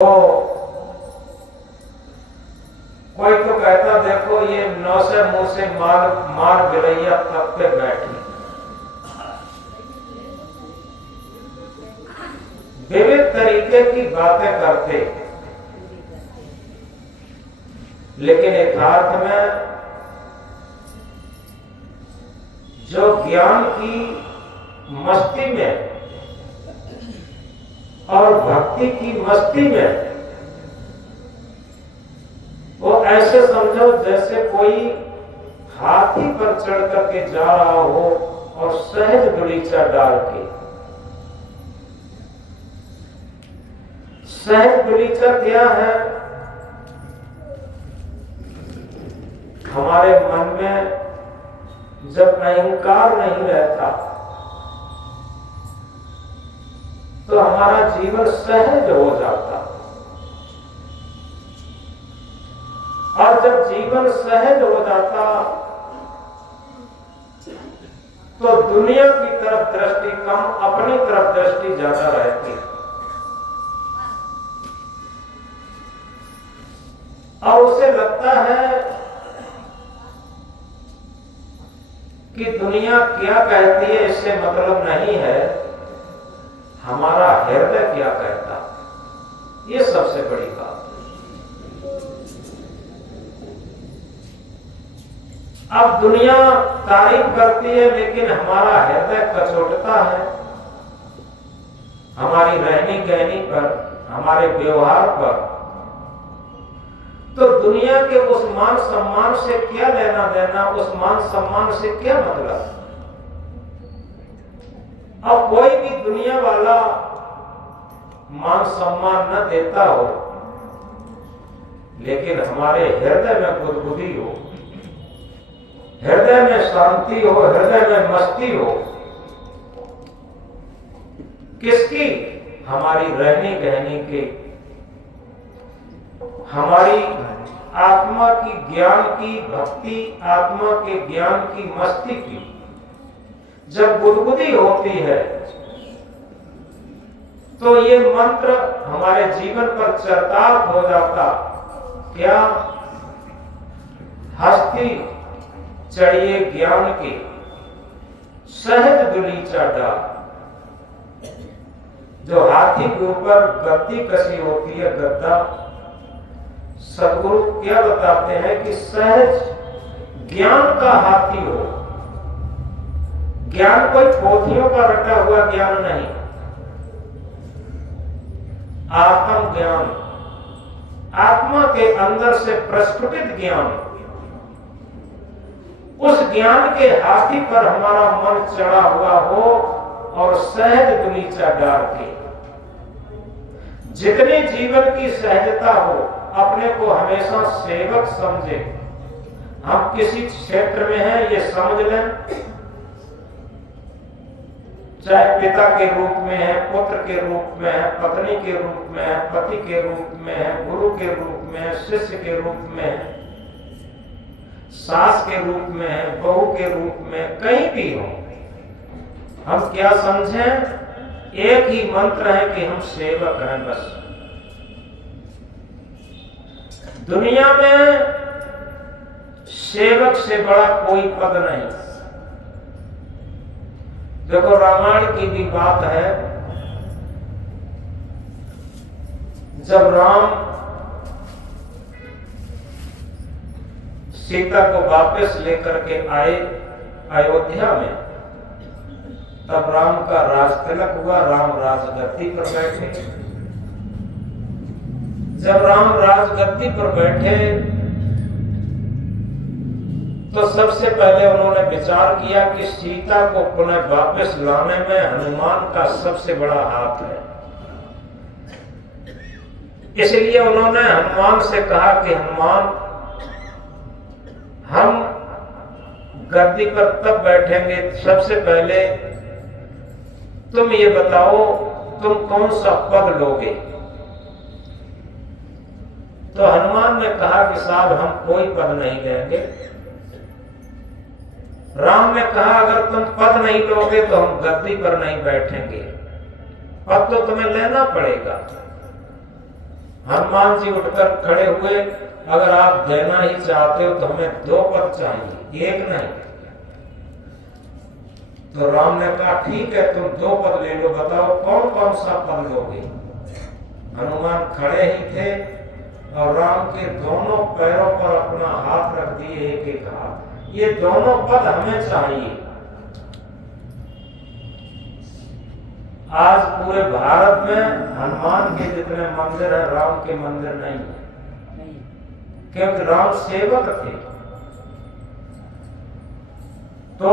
तो कोई तो कहता देखो ये 9 से मुंह से मार गिरैया तब पे बैठी, विविध तरीके की बातें करते, लेकिन यथार्थ में जो ज्ञान की मस्ती में और भक्ति की मस्ती में, वो ऐसे समझो जैसे कोई हाथी पर चढ़ करके जा रहा हो और सहज गलीचा डाल के। सहज गलीचा क्या है? हमारे मन में जब अहंकार नहीं रहता तो हमारा जीवन सहज हो जाता, और जब जीवन सहज हो जाता तो दुनिया की तरफ दृष्टि कम, अपनी तरफ दृष्टि ज्यादा रहती। और उसे लगता है कि दुनिया क्या कहती है इससे मतलब नहीं है, हमारा हृदय क्या कहता। ये सबसे बड़ी बात है। अब दुनिया तारीफ करती है लेकिन हमारा हृदय कचोटता है, हमारी रहनी कहनी पर, हमारे व्यवहार पर। तो दुनिया के उस मान सम्मान से क्या लेना देना, उस मान सम्मान से क्या मतलब। अब कोई भी दुनिया वाला मान सम्मान न देता हो, लेकिन हमारे हृदय में गुदगुदी हो, हृदय में शांति हो, हृदय में मस्ती हो, किसकी? हमारी रहनी कहनी की, हमारी आत्मा की ज्ञान की भक्ति, आत्मा के ज्ञान की मस्ती की जब गुदगुदी होती है तो ये मंत्र हमारे जीवन पर चरितार्थ हो जाता। क्या? हस्ती चढ़िए ज्ञान के, सहज गलीचा डाल। जो हाथी के ऊपर गद्दी कसी होती है, गद्दा, सदगुरु क्या बताते हैं कि सहज ज्ञान का हाथी हो। ज्ञान कोई पोथियों का रटा हुआ ज्ञान नहीं, आत्म ज्ञान, आत्मा के अंदर से प्रस्फुटित ज्ञान। उस ज्ञान के हाथी पर हमारा मन चढ़ा हुआ हो और सहज गलीचा डाल के, जितने जीवन की सहजता हो, अपने को हमेशा सेवक समझे। हम किसी क्षेत्र में हैं ये समझ लें, चाहे पिता के रूप में है, पुत्र के रूप में है, पत्नी के रूप में है, पति के रूप में है, गुरु के रूप में है, शिष्य के रूप में है, सास के रूप में है, बहू के रूप में, कहीं भी हो, हम क्या समझें? एक ही मंत्र है कि हम सेवक हैं बस। दुनिया में सेवक से बड़ा कोई पद नहीं। देखो रामायण की भी बात है, जब राम सीता को वापस लेकर के आए अयोध्या में, तब राम का राज तिलक हुआ, राम राजगद्दी पर बैठे। जब राम राजगद्दी पर बैठे तो सबसे पहले उन्होंने विचार किया कि सीता को पुनः वापस लाने में हनुमान का सबसे बड़ा हाथ है। इसलिए उन्होंने हनुमान से कहा कि हनुमान, हम गद्दी पर तब बैठेंगे, सबसे पहले तुम ये बताओ तुम कौन सा पद लोगे। तो हनुमान ने कहा कि साहब हम कोई पद नहीं लेंगे। राम ने कहा अगर तुम पद नहीं लोगे तो हम गद्दी पर नहीं बैठेंगे, पद तो तुम्हें लेना पड़ेगा। हनुमान जी उठकर खड़े हुए, अगर आप देना ही चाहते हो तो हमें 2 पद चाहिए, 1 नहीं। तो राम ने कहा ठीक है, तुम 2 पद ले लो, बताओ कौन कौन सा पद लोगे। हनुमान खड़े ही थे और राम के दोनों पैरों पर अपना हाथ रख दिए, एक एक हाथ। ये दोनों पद हमें चाहिए। आज पूरे भारत में हनुमान के जितने मंदिर हैं, राम के मंदिर नहीं है, क्योंकि राम सेवक थे। तो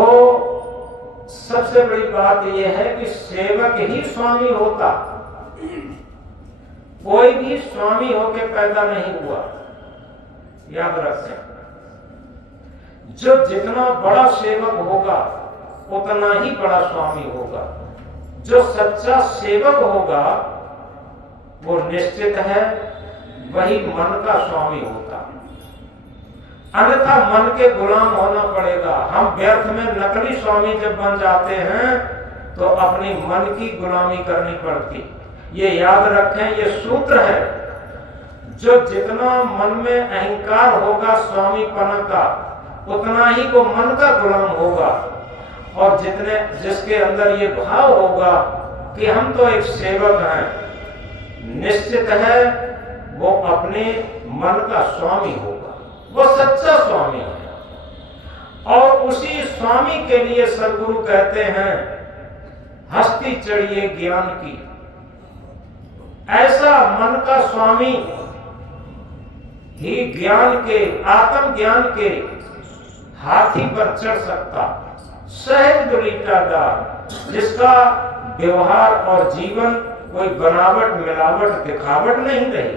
सबसे बड़ी बात यह है कि सेवक ही स्वामी होता, कोई भी स्वामी होके पैदा नहीं हुआ, याद रखें। जो जितना बड़ा सेवक होगा उतना ही बड़ा स्वामी होगा। जो सच्चा सेवक होगा वो निश्चित है वही मन का स्वामी होता, अन्यथा मन के गुलाम होना पड़ेगा। हम व्यर्थ में नकली स्वामी जब बन जाते हैं तो अपनी मन की गुलामी करनी पड़ती। ये याद रखें, ये सूत्र है। जो जितना मन में अहंकार होगा स्वामीपना का, उतना ही वो मन का गुलाम होगा। और जिसके अंदर ये भाव होगा कि हम तो एक सेवक हैं, निश्चित है वो अपने मन का स्वामी होगा, वो सच्चा स्वामी है। और उसी स्वामी के लिए सद्गुरु कहते हैं हस्ती चढ़िए ज्ञान की। ऐसा मन का स्वामी ही ज्ञान के, आत्म ज्ञान के हाथी पर चढ़ सकता, सहज दुलीटादार, जिसका व्यवहार और जीवन कोई बनावट मिलावट दिखावट नहीं रही,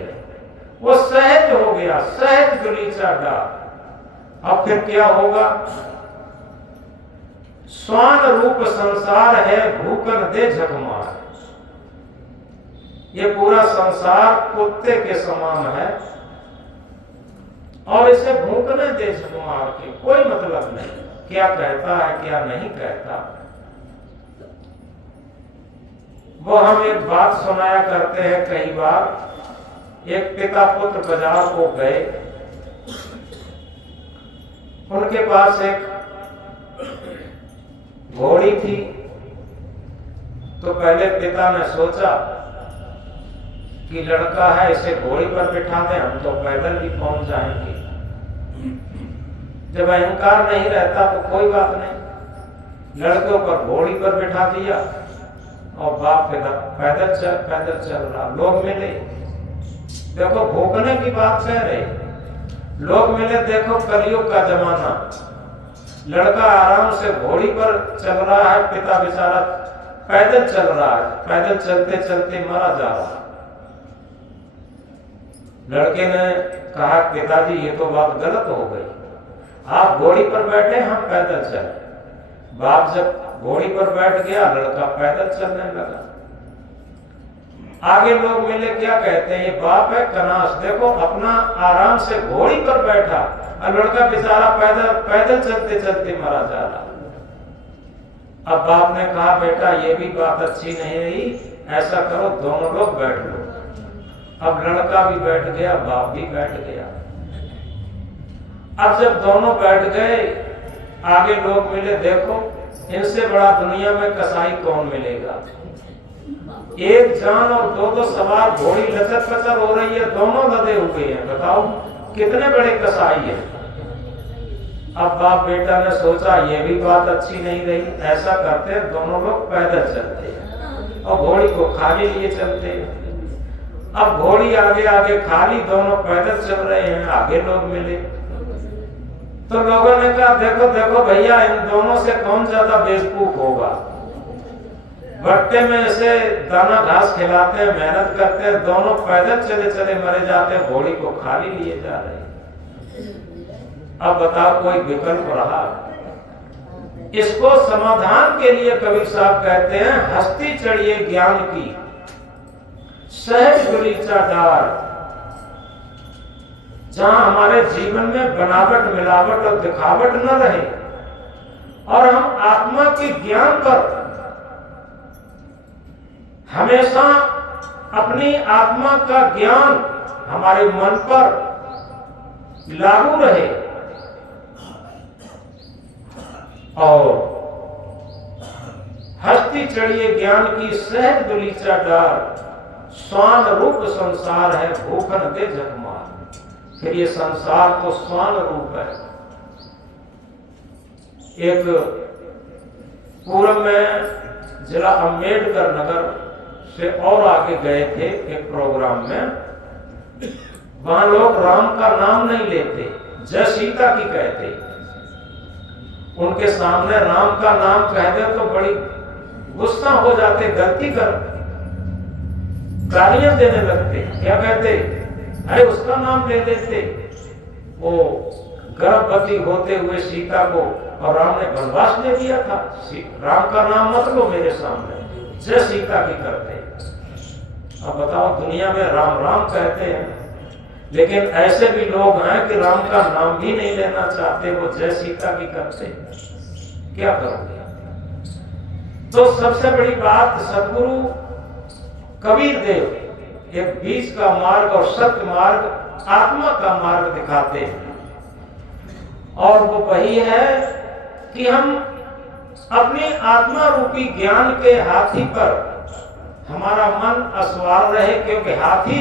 वो सहज हो गया, सहज दुलीटादार। अब फिर क्या होगा? स्वान रूप संसार है भूकन दे झकमार। ये पूरा संसार कुत्ते के समान है और इसे भूकने दे झकमार के कोई मतलब नहीं, क्या कहता है क्या नहीं कहता। वो हम एक बात सुनाया करते हैं कई बार। एक पिता पुत्र बाजार को गए, उनके पास एक घोड़ी थी। तो पहले पिता ने सोचा कि लड़का है, इसे घोड़ी पर बिठा दें, हम तो पैदल भी पहुंच जाएंगे। जब अहंकार नहीं रहता तो कोई बात नहीं, लड़के पर घोड़ी पर बिठा दिया और बाप पैदल चल रहा। लोग मिले, देखो भूखने की बात कह रहे, लोग मिले, देखो कलयुग का जमाना, लड़का आराम से घोड़ी पर चल रहा है, पिता बेचारा पैदल चल रहा है, पैदल चलते चलते मारा जा रहा। लड़के ने कहा पिताजी ये तो बात गलत हो गई, आप घोड़ी पर बैठे हम पैदल चले। बाप जब घोड़ी पर बैठ गया, लड़का पैदल चलने लगा। आगे लोग मिले, क्या कहते हैं, ये बाप है कनास, देखो अपना आराम से घोड़ी पर बैठा और लड़का बेचारा पैदल चलते चलते मारा जा रहा। अब बाप ने कहा बेटा ये भी बात अच्छी नहीं रही, ऐसा करो दोनों लोग बैठ लो। अब लड़का भी बैठ गया, बाप भी बैठ गया। अब जब दोनों बैठ गए, आगे लोग मिले, देखो इनसे बड़ा दुनिया में कसाई कौन मिलेगा। एक जान और दो सवार घोड़ी लचर पचर हो रही है, दोनों लदे हुए हैं, बताओ कितने बड़े कसाई हैं। अब बाप बेटा ने सोचा ये भी बात अच्छी नहीं रही, ऐसा करते हैं दोनों लोग पैदल चलते हैं और घोड़ी को खाली लिए चलते हैं। अब घोड़ी आगे आगे खाली, दोनों पैदल चल रहे हैं, आगे लोग मिले तो लोगों ने कहा देखो देखो भैया, इन दोनों से कौन ज्यादा बेवकूफ होगा। भट्टे में ऐसे दाना घास खिलाते हैं, मेहनत करते हैं, दोनों पैदल चले चले मरे जाते हैं, घोड़ी को खाली लिए जा रहे हैं। अब बताओ कोई विकल्प रहा? इसको समाधान के लिए कबीर साहब कहते हैं हस्ती चढ़िए ज्ञान की, सहज गुलीचा डार। जहां हमारे जीवन में बनावट मिलावट और दिखावट न रहे और हम आत्मा के ज्ञान पर हमेशा अपनी आत्मा का ज्ञान हमारे मन पर लागू रहे और हस्ती चढ़िए ज्ञान की सहज गलीचा डार, स्वान रूप संसार है भूखन दे जगमार। फिर ये संसार तो स्वान रूप है। एक पूर्व में जिला अम्बेडकर नगर से और आगे गए थे एक प्रोग्राम में, वहां लोग राम का नाम नहीं लेते, जय सीता की कहते। उनके सामने राम का नाम कह दे तो बड़ी गुस्सा हो जाते, गलती कर गालियां देने लगते। क्या कहते, अरे उसका नाम ले लेते। वो गर्भवती होते हुए सीता को और राम ने वनवास दे दिया था। राम का नाम मत लो मेरे सामने, जय सीता की करते। अब बताओ, दुनिया में राम राम कहते हैं, लेकिन ऐसे भी लोग हैं कि राम का नाम भी नहीं लेना चाहते, वो जय सीता की करते। क्या करोगे? तो सबसे बड़ी बात, सदगुरु कबीर देव एक बीच का मार्ग और सत्य मार्ग, आत्मा का मार्ग दिखाते हैं। और वो वही है कि हम अपने आत्मा रूपी ज्ञान के हाथी पर हमारा मन असवार रहे, क्योंकि हाथी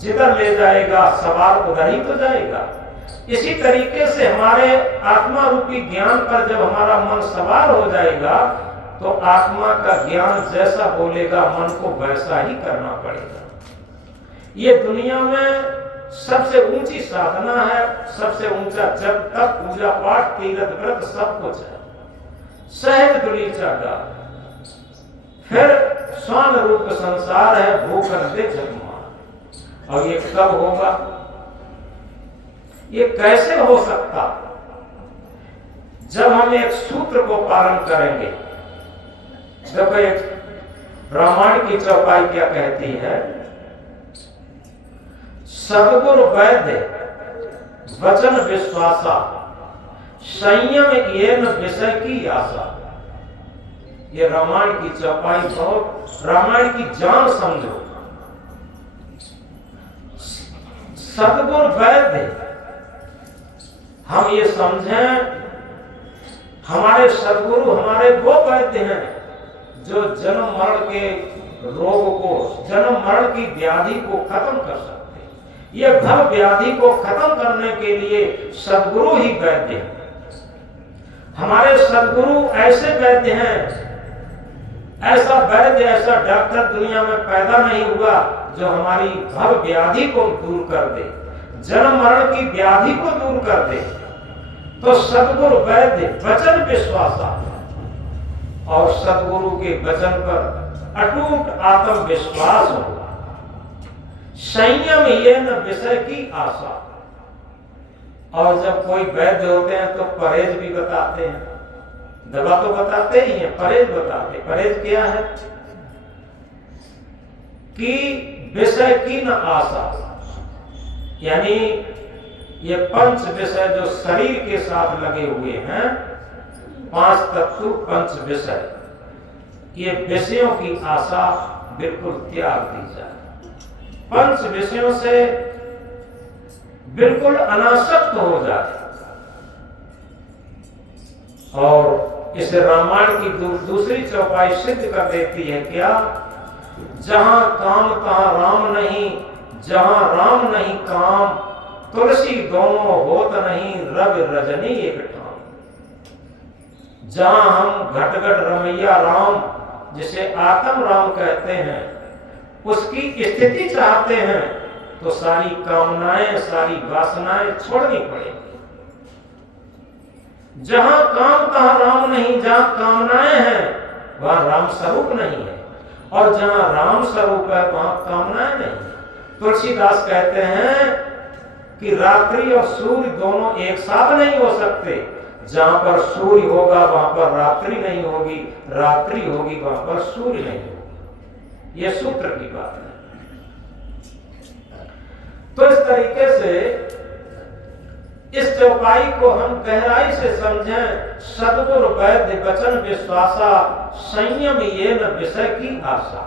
जिधर ले जाएगा सवार उधर ही तो जाएगा। इसी तरीके से हमारे आत्मा रूपी ज्ञान पर जब हमारा मन सवार हो जाएगा तो आत्मा का ज्ञान जैसा बोलेगा मन को वैसा ही करना पड़ेगा। ये दुनिया में सबसे ऊंची साधना है, सबसे ऊंचा जब तक पूजा पाठ तीर्थ व्रत सब कुछ है। सहज गलीचा डार, फिर स्वान रूप संसार है भूखन दे जगमार। और ये कब होगा? ये कैसे हो सकता? जब हम एक सूत्र को पालन करेंगे। देखो, एक रामायण की चौपाई क्या कहती है, सद्गुर वैद्य वचन विश्वासा, संयम ये न विषय की आशा। ये रामायण की चौपाई बहुत, रामायण की जान समझो। सद्गुर वैद्य, हम ये समझें हमारे सद्गुरु हमारे वो वैद्य हैं जो जन्म मरण के रोग को, जन्म मरण की व्याधि को खत्म कर सकते हैं। ये भव व्याधि को खत्म करने के लिए सद्गुरु ही वैद्य हैं। हमारे सद्गुरु ऐसे वैद्य हैं, ऐसा वैद्य, ऐसा डॉक्टर दुनिया में पैदा नहीं हुआ जो हमारी भव व्याधि को दूर कर दे, जन्म मरण की व्याधि को दूर कर दे। तो सद्गुरु वैद्य वचन विश्वासा, और सद्गुरु के वचन पर अटूट आत्म विश्वास होगा। संयम ये न विषय की आशा। और जब कोई वैद्य होते हैं तो परहेज भी बताते हैं, दवा तो बताते ही हैं, परहेज बताते। परहेज क्या है कि विषय की न आशा, यानी ये पंच विषय जो शरीर के साथ लगे हुए हैं, पांच तत्व पंच विषय, ये विषयों की आशा बिल्कुल त्याग दी जाए। पंच विषयों से बिल्कुल अनासक्त हो जाए। और इसे रामायण की दूसरी चौपाई सिद्ध कर देती है। क्या? जहां काम तहां राम नहीं, जहां राम नहीं काम, तुलसी दोनों होत नहीं, रवि रजनी एक ठाम। जहां हम घट घट रमैया राम, जिसे आत्म राम कहते हैं, उसकी स्थिति चाहते हैं तो सारी कामनाएं, सारी वासनाएं छोड़नी पड़ेगी। जहां काम तहां राम नहीं, जहां कामनाएं हैं वहां राम स्वरूप नहीं है, और जहां राम स्वरूप है वहां कामनाएं नहीं है। तुलसीदास कहते हैं कि रात्रि और सूर्य दोनों एक साथ नहीं हो सकते। जहां पर सूर्य होगा वहां पर रात्रि नहीं होगी, रात्रि होगी वहां पर सूर्य नहीं होगा। यह सूत्र की बात है। तो इस तरीके से इस चौपाई को हम गहराई से समझें। सद्गुर वैद्य वचन विश्वासा, संयम ये न विषय की आशा।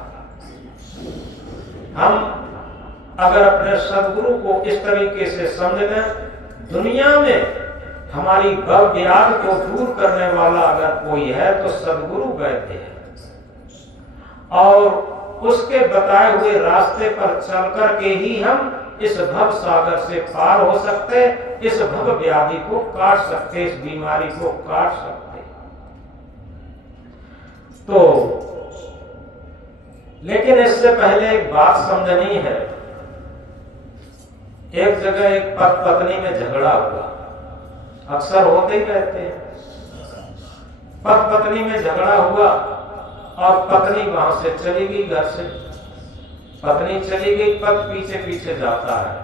हम अगर अपने सदगुरु को इस तरीके से समझ लें, दुनिया में हमारी भव व्याध को दूर करने वाला अगर कोई है तो सदगुरु वैद्य है, और उसके बताए हुए रास्ते पर चल करके ही हम इस भव सागर से पार हो सकते, इस भव व्याधि को काट सकते, इस बीमारी को काट सकते। तो लेकिन इससे पहले एक बात समझनी है। एक जगह एक पति पत्नी में झगड़ा हुआ, अक्सर होते ही रहते हैं। पति पत्नी में झगड़ा हुआ और पत्नी वहां से चली गई, घर से पत्नी चली गई, पति पीछे पीछे जाता है।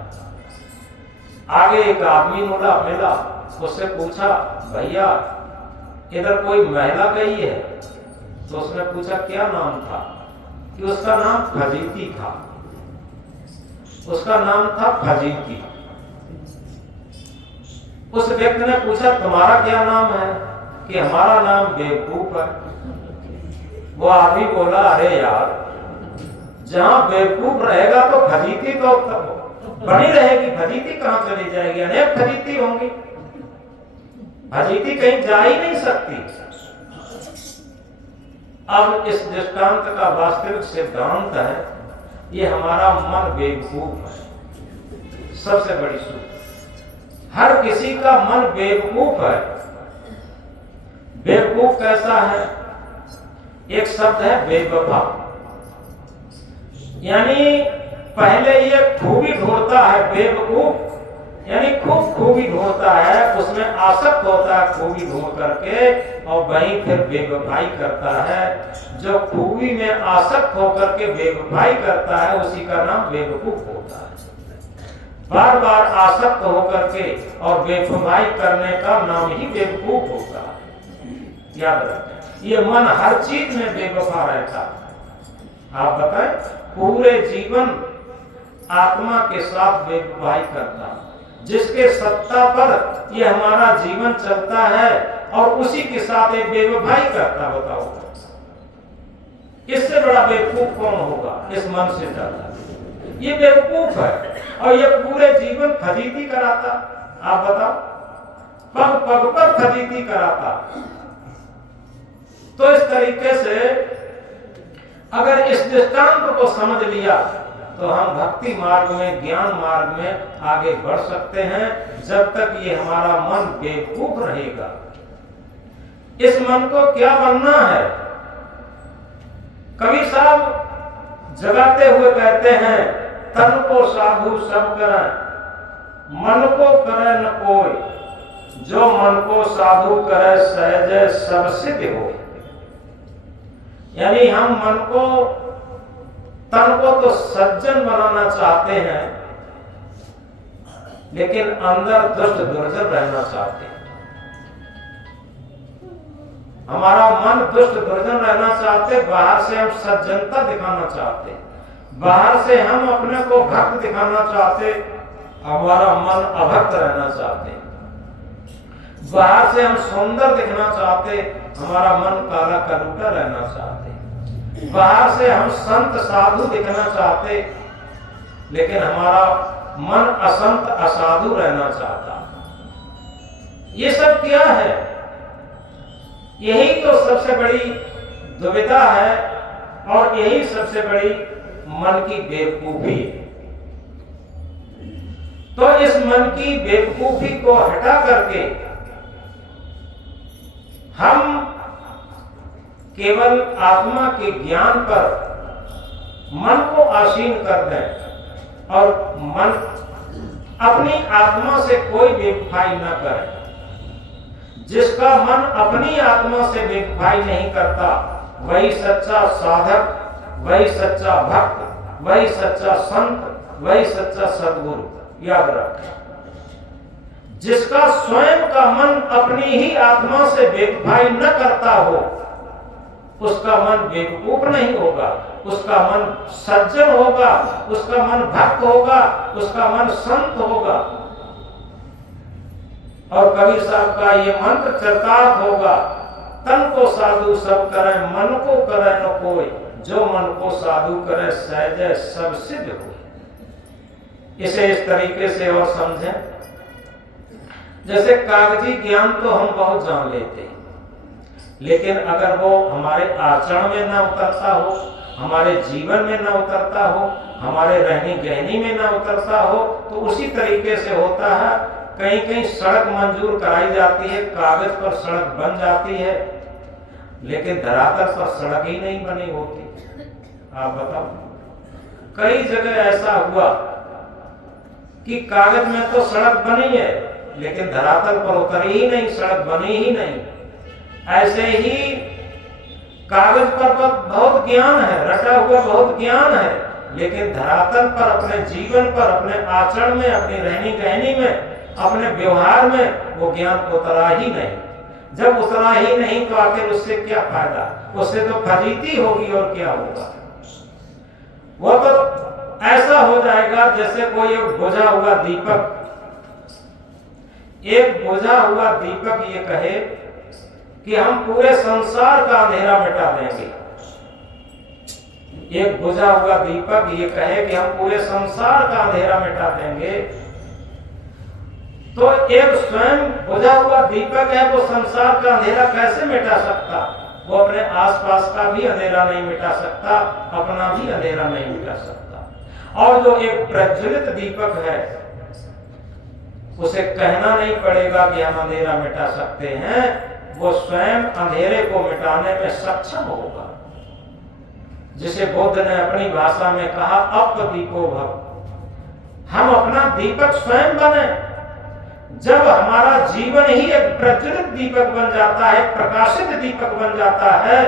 आगे एक आदमी मिला, उससे पूछा, भैया इधर कोई महिला गई है? तो उसने पूछा क्या नाम था? कि उसका नाम फजीती था, उसका नाम था फजीती। उस व्यक्ति ने पूछा तुम्हारा क्या नाम है? कि हमारा नाम बेवकूफ है। वो आदमी बोला, अरे यार जहां बेवकूफ रहेगा तो फजीती तो बनी रहेगी, फजीती कहां चली जाएगी? अनेक फजीती होंगी, फजीती कहीं जा ही नहीं सकती। अब इस दृष्टांत का वास्तविक सिद्धांत है, ये हमारा मन बेवकूफ है। सबसे बड़ी सूच, हर किसी का मन बेवकूफ है। बेवकूफ कैसा है? एक शब्द है बेवफा, यानी पहले ये खूबी ढूंढता है। बेवकूफ यानी खूब खूबी ढूंढता है, उसमें आसक्त होता है खूबी ढूंढ करके, और वहीं फिर बेवफाई करता है। जो खूबी में आसक्त होकर के बेवफाई करता है उसी का नाम बेवकूफ होता है। बार बार आसक्त होकर के और बेवफाई करने का नाम ही बेवकूफ होता है। याद रखें, ये मन हर चीज में बेवफा रहता है। आप बताएं, पूरे जीवन आत्मा के साथ बेवफाई करता है। जिसके सत्ता पर ये हमारा जीवन चलता है और उसी के साथ एक बेवफाई करता, बताओ इससे बड़ा बेवकूफ कौन होगा? इस मन से ज्यादा ये बेवकूफ है, और ये पूरे जीवन फजीती कराता। आप बताओ, पग पग पर फजीती कराता। तो इस तरीके से अगर इस दृष्टांत को समझ लिया तो हम भक्ति मार्ग में, ज्ञान मार्ग में आगे बढ़ सकते हैं, जब तक ये हमारा मन बेवकूफ रहेगा। इस मन को क्या बनना है? कवि साहब जगाते हुए कहते हैं, तन को साधु सब करें, मन को करे न कोई, जो मन को साधु करे सहज सब सिद्ध हो। यानी हम मन को, तन को तो सज्जन बनाना चाहते हैं, लेकिन अंदर दुष्ट दुर्जन रहना चाहते हैं। हमारा मन दुष्ट दुर्जन रहना चाहते, बाहर से हम सज्जनता दिखाना चाहते, बाहर से हम अपने को भक्त दिखाना चाहते, हमारा मन अभक्त रहना चाहते। बाहर से हम सुंदर दिखना चाहते, हमारा मन काला कलूटा रहना चाहते। बाहर से हम संत साधु दिखना चाहते, लेकिन हमारा मन असंत असाधु रहना चाहता। ये सब क्या है? यही तो सबसे बड़ी दुविधा है, और यही सबसे बड़ी मन की बेवकूफी है। तो इस मन की बेवकूफी को हटा करके हम केवल आत्मा के ज्ञान पर मन को आसीन कर दें, और मन अपनी आत्मा से कोई बेवफाई न करे। जिसका मन अपनी आत्मा से बेवफाई नहीं करता, वही सच्चा साधक, वही सच्चा भक्त, वही सच्चा संत, वही सच्चा सद्गुरु। याद रखें, जिसका स्वयं का मन अपनी ही आत्मा से बेवफाई न करता हो, उसका मन बेवकूफ नहीं होगा, उसका मन सज्जन होगा, उसका मन भक्त होगा, उसका मन संत होगा। और कबीर साहब का ये मंत्र चरितार्थ होगा, तन को साधु सब करे, मन को करे न कोई, जो मन को साधु करे सहज सब सिद्ध हो। इसे इस तरीके से और समझें। जैसे कागजी ज्ञान तो हम बहुत जान लेते हैं, लेकिन अगर वो हमारे आचरण में ना उतरता हो, हमारे जीवन में ना उतरता हो, हमारे रहनी गहनी में ना उतरता हो, तो उसी तरीके से होता है। कहीं कहीं सड़क मंजूर कराई जाती है, कागज पर सड़क बन जाती है, लेकिन धरातल पर सड़क ही नहीं बनी होती। आप बताओ, कई जगह ऐसा हुआ कि कागज में तो सड़क बनी है, लेकिन धरातल पर उतरी ही नहीं, सड़क बनी ही नहीं। ऐसे ही कागज पर बहुत ज्ञान है, रटा हुआ बहुत ज्ञान है, लेकिन धरातल पर, अपने जीवन पर, अपने आचरण में, अपनी रहनी गहनी में, अपने व्यवहार में वो ज्ञान उतरा ही नहीं। जब उतरा ही नहीं तो आखिर उससे क्या फायदा? उससे तो फजीती होगी और क्या होगा। वो तो ऐसा हो जाएगा जैसे कोई एक बुझा हुआ दीपक, एक बुझा हुआ दीपक ये कहे कि हम पूरे संसार का अंधेरा मिटा देंगे। एक बुझा हुआ दीपक ये कहे कि हम पूरे संसार का अंधेरा मिटा देंगे, तो एक स्वयं बुझा हुआ दीपक है, वो संसार का अंधेरा कैसे मिटा सकता? वो अपने आसपास का भी अंधेरा नहीं मिटा सकता, अपना भी अंधेरा नहीं मिटा सकता। और जो एक प्रज्वलित दीपक है, उसे कहना नहीं पड़ेगा कि हम अंधेरा मिटा सकते हैं, वो स्वयं अंधेरे को मिटाने में सक्षम होगा। जिसे बुद्ध ने अपनी भाषा में कहा, अपदीपो भव। हम अपना दीपक स्वयं बने। जब हमारा जीवन ही एक प्रज्वलित दीपक बन जाता है, प्रकाशित दीपक बन जाता है,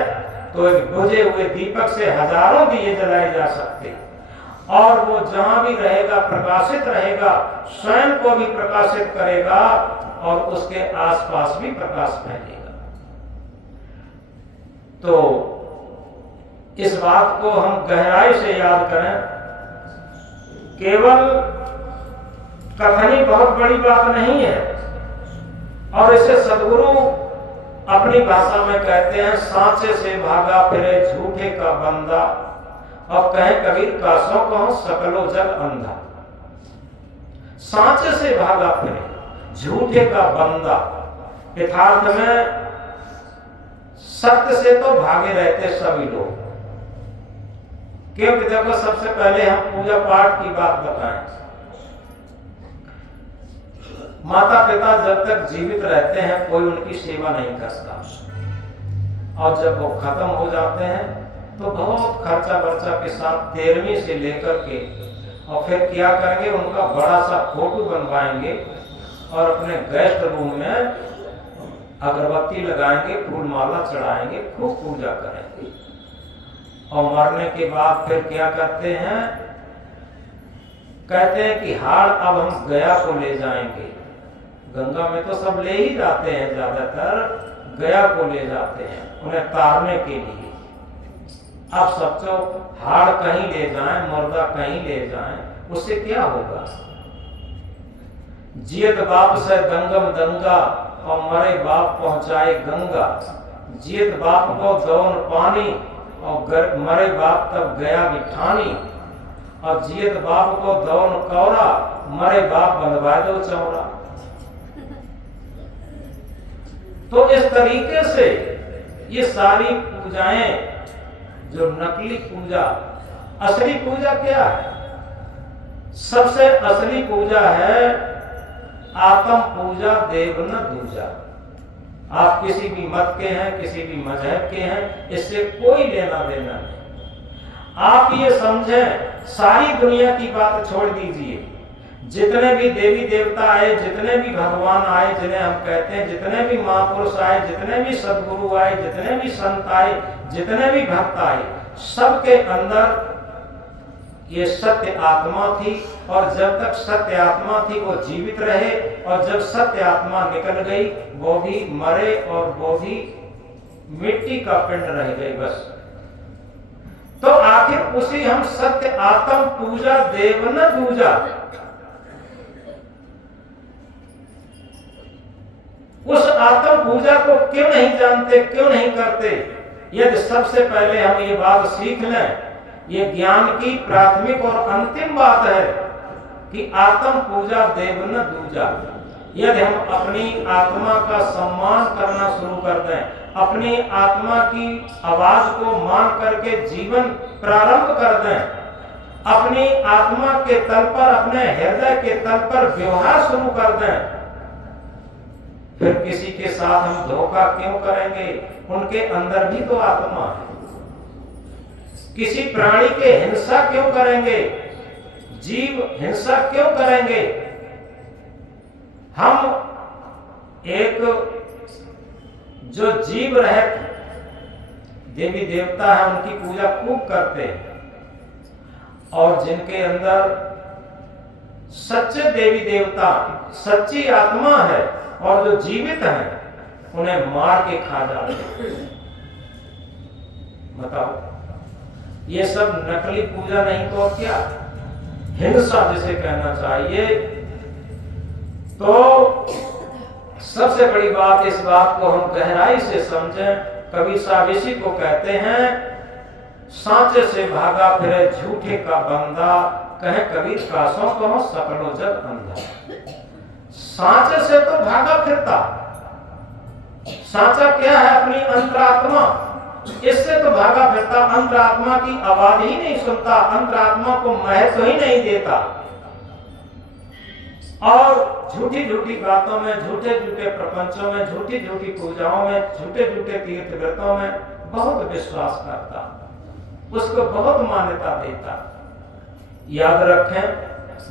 तो एक बुझे हुए दीपक से हजारों दिए जलाए जा सकते हैं, और वो जहां भी रहेगा प्रकाशित रहेगा, स्वयं को भी प्रकाशित करेगा और उसके आसपास भी प्रकाश फैलेगा। तो इस बात को हम गहराई से याद करें। केवल कथनी बहुत बड़ी बात नहीं है, और इसे सदगुरु अपनी भाषा में कहते हैं, सांचे से भागा फिरे झूठे का बंदा, और कहे कबीर कासों कहो सकलो जग अंधा। सांचे से भागा फिरे झूठे का बंदा, यथार्थ में सत्य से तो भागे रहते सभी लोग। क्योंकि देखो, सबसे पहले हम पूजा पाठ की बात बताएं। माता पिता जब तक जीवित रहते हैं कोई उनकी सेवा नहीं करता, और जब वो खत्म हो जाते हैं तो बहुत खर्चा वर्चा के साथ 13वीं से लेकर के, और फिर क्या करेंगे, उनका बड़ा सा फोटो बनवाएंगे और अपने गेस्ट रूम में अगरबत्ती लगाएंगे, फूल माला चढ़ाएंगे, खूब पूजा करेंगे। और मरने के बाद फिर क्या करते हैं, कहते हैं कि हाड़ अब हम गया को ले जाएंगे। गंगा में तो सब ले ही जाते हैं, ज्यादातर गया को ले जाते हैं उन्हें तारने के लिए। आप सोचो, हाड़ कहीं ले जाएं, मुर्दा कहीं ले जाएं, उससे क्या होगा? जियत बाप से दंगम दंगा, और मरे बाप पहुंचाए गंगा। जियत बाप को दौन पानी, और मरे बाप तब गया बिठानी। और जियत बाप को दौन कौरा, मरे बाप बंधवा दो चौरा। तो इस तरीके से ये सारी पूजाएं, जो नकली पूजा, असली पूजा क्या है? सबसे असली पूजा है आत्म पूजा, देव न दूजा। आप किसी भी मत के हैं, किसी भी मजहब के हैं, इससे कोई लेना देना नहीं। आप ये समझें, सारी दुनिया की बात छोड़ दीजिए, जितने भी देवी देवता आए, जितने भी भगवान आए जिन्हें हम कहते हैं, जितने भी महापुरुष आए, जितने भी सदगुरु आए, जितने भी संत आए, जितने भी भक्त आए, सबके अंदर ये सत्य आत्मा थी। और जब तक सत्य आत्मा थी वो जीवित रहे, और जब सत्य आत्मा निकल गई वो भी मरे, और वो भी मिट्टी का पिंड रह गई बस। तो आखिर उसी हम सत्य आत्म पूजा, देव न दूजा, उस आत्म पूजा को क्यों नहीं जानते, क्यों नहीं करते? यदि सबसे पहले हम ये बात सीख लें, ये ज्ञान की प्राथमिक और अंतिम बात है कि आत्म पूजा देव न दूजा। यदि हम अपनी आत्मा का सम्मान करना शुरू कर दें, अपनी आत्मा की आवाज को मान करके जीवन प्रारंभ कर दें, अपनी आत्मा के तल पर, अपने हृदय के तल पर व्यवहार शुरू कर दें, फिर किसी के साथ हम धोखा क्यों करेंगे? उनके अंदर भी तो आत्मा है। किसी प्राणी के हिंसा क्यों करेंगे? जीव हिंसा क्यों करेंगे? हम एक जो जीव रहित देवी देवता है उनकी पूजा खूब करते हैं, और जिनके अंदर सच्चे देवी देवता, सच्ची आत्मा है और जो जीवित हैं उन्हें मार के खा जाते हैं। बताओ, ये सब नकली पूजा नहीं तो क्या? हिंसा जिसे कहना चाहिए। तो सबसे बड़ी बात, इस बात को हम गहराई से समझें। कवि साहब इसी को कहते हैं, सांचे से भागा फिरे झूठे का बंदा, कहे कबीर कासों कहो सकलो जग अंधा। सांचे से तो भागा फिरता, सांचा क्या है? अपनी अंतरात्मा, इससे तो भागा फिरता, अंतरात्मा की आवाज ही नहीं सुनता, अंतरात्मा को महत्व ही नहीं देता, और झूठी झूठी बातों में, झूठे झूठे प्रपंचों में, झूठी झूठी पूजाओं में, झूठे झूठे तीर्थ व्रतों में बहुत विश्वास करता, उसको बहुत मान्यता देता। याद रखें,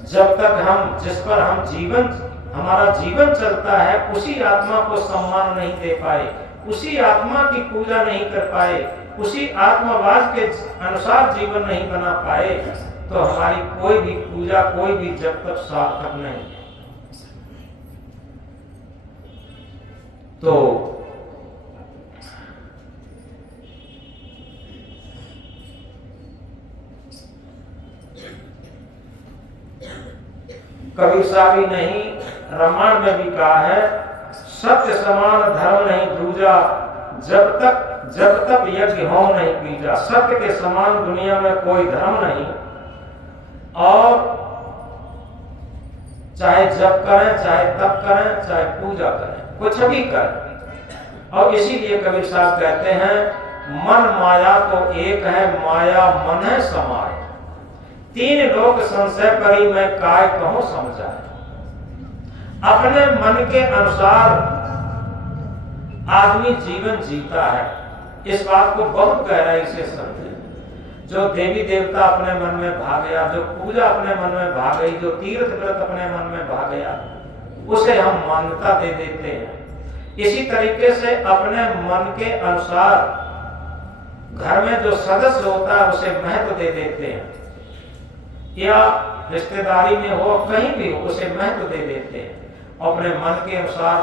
जब तक हम, जिस पर हम जीवन, हमारा जीवन चलता है, उसी आत्मा को सम्मान नहीं दे पाए, उसी आत्मा की पूजा नहीं कर पाए, उसी आत्मवाद के अनुसार जीवन नहीं बना पाए, तो हमारी कोई भी पूजा, कोई भी जब तक सार्थक नहीं। तो कबीर साहब ही नहीं, रामायण में भी कहा है, सत्य समान धर्म नहीं दूजा, जब तक यज्ञ हो नहीं पीजा। सत्य के समान दुनिया में कोई धर्म नहीं, और चाहे जप करें, चाहे तप करें, चाहे पूजा करें, कुछ भी करें। और इसीलिए कबीर साहब कहते हैं, मन माया तो एक है, माया मन है समाय, तीन लोग संशय करी मैं काय कहूं समझाए। अपने मन के अनुसार आदमी जीवन जीता है, इस बात को बहुत गहराई से समझे। जो देवी देवता अपने मन में भाग गया, जो पूजा अपने मन में भाग गई, जो तीर्थ व्रत अपने मन में भाग गया, उसे हम मान्यता दे देते हैं। इसी तरीके से अपने मन के अनुसार घर में जो सदस्य होता है उसे महत्व दे देते हैं, या रिश्तेदारी में हो, कहीं भी हो, उसे महत्व दे देते हैं। अपने मन के अनुसार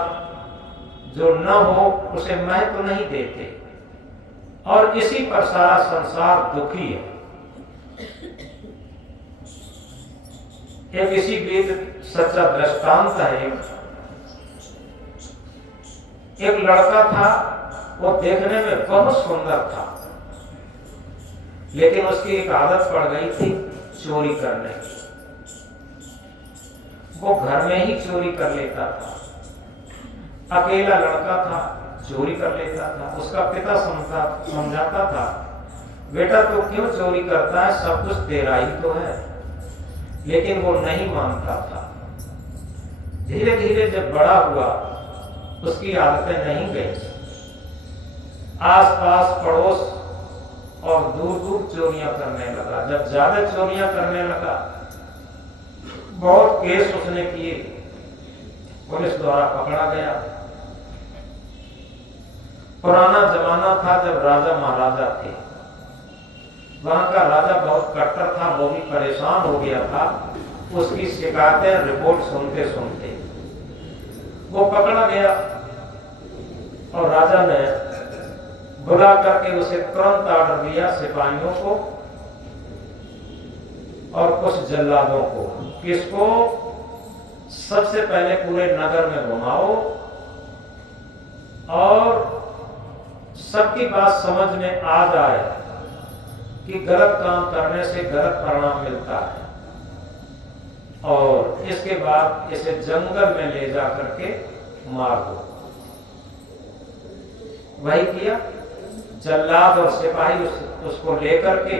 जो न हो उसे महत्व नहीं देते, और इसी पर सारा संसार दुखी है। एक इसी बीच सच्चा दृष्टांत है। एक लड़का था, वो देखने में बहुत सुंदर था, लेकिन उसकी एक आदत पड़ गई थी चोरी करने की। वो घर में ही चोरी कर लेता था, अकेला लड़का था, चोरी कर लेता था। उसका पिता समझाता था, बेटा तू क्यों चोरी करता है, सब कुछ तेरा ही तो है, लेकिन वो नहीं मानता था। धीरे धीरे जब बड़ा हुआ, उसकी आदतें नहीं गई, आसपास पड़ोस और दूर दूर चोरियां करने लगा। जब ज्यादा चोरियां करने लगा, बहुत केस उसने किए, पुलिस द्वारा पकड़ा गया। पुराना जमाना था जब राजा महाराजा थे, वहां का राजा बहुत कट्टर था, वो भी परेशान हो गया था उसकी शिकायतें रिपोर्ट सुनते सुनते। वो पकड़ा गया और राजा ने बुला करके उसे तुरंत ऑर्डर दिया सिपाहियों को और कुछ जल्लादों को, किसको, सबसे पहले पूरे नगर में घुमाओ और सबकी बात समझ में आ जाए कि गलत काम करने से गलत परिणाम मिलता है। और इसके बाद इसे जंगल में ले जा करके मार दो। वही किया। जल्लाद और सिपाही उसको लेकर के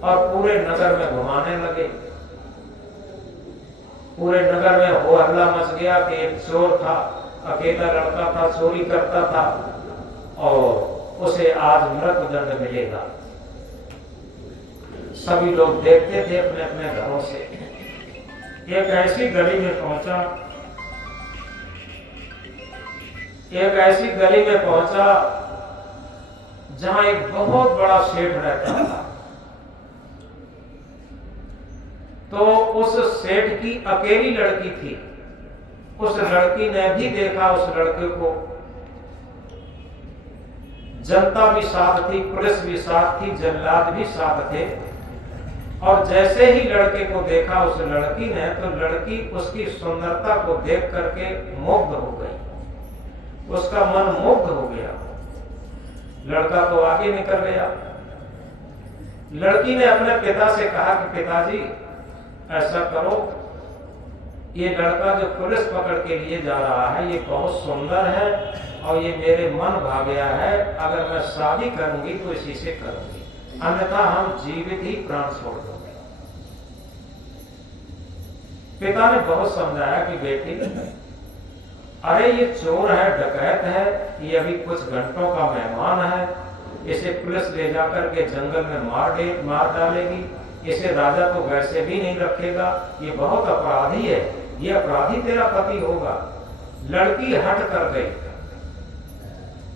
और पूरे नगर में घुमाने लगे। पूरे नगर में हो हल्ला मच गया कि एक चोर था, अकेला लड़का था, चोरी करता था और उसे आज मृत्युदंड मिलेगा। सभी लोग देखते थे अपने अपने घरों से। एक ऐसी गली में पहुंचा जहां एक बहुत बड़ा सेठ रहता था। तो उस सेठ की अकेली लड़की थी। उस लड़की ने भी देखा उस लड़के को। जनता भी साथ थी, पुलिस भी साथ थी, जल्लाद भी साथ थे। और जैसे ही लड़के को देखा उस लड़की ने, तो लड़की उसकी सुंदरता को देख करके मुग्ध हो गई। उसका मन मुग्ध हो गया। लड़का तो आगे निकल गया। लड़की ने अपने पिता से कहा कि पिताजी ऐसा करो, ये लड़का जो पुलिस पकड़ के लिए जा रहा है ये बहुत सुंदर है और ये मेरे मन भा गया है। अगर मैं शादी करूंगी तो इसी से करूंगी, अन्यथा हम जीवित ही प्राण छोड़ देंगे। पिता ने बहुत समझाया कि बेटी, अरे ये चोर है, डकैत है, ये अभी कुछ घंटों का मेहमान है, इसे पुलिस ले जाकर के जंगल में मार डालेगी। इसे राजा तो वैसे भी नहीं रखेगा, ये बहुत अपराधी है, ये अपराधी तेरा पति होगा। लड़की हट कर गई।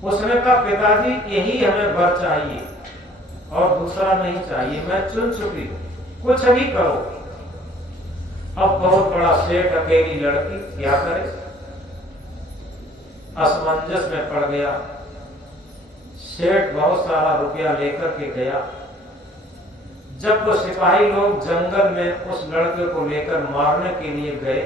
उसने कहा पिताजी यही हमें वर चाहिए और दूसरा नहीं चाहिए, मैं चुन चुकी हूं, कुछ भी करो। अब बहुत बड़ा सेठ अकेली लड़की क्या करे, असमंजस में पड़ गया। सेठ बहुत सारा रुपया लेकर के गया। जब वो सिपाही लोग जंगल में उस लड़के को लेकर मारने के लिए गए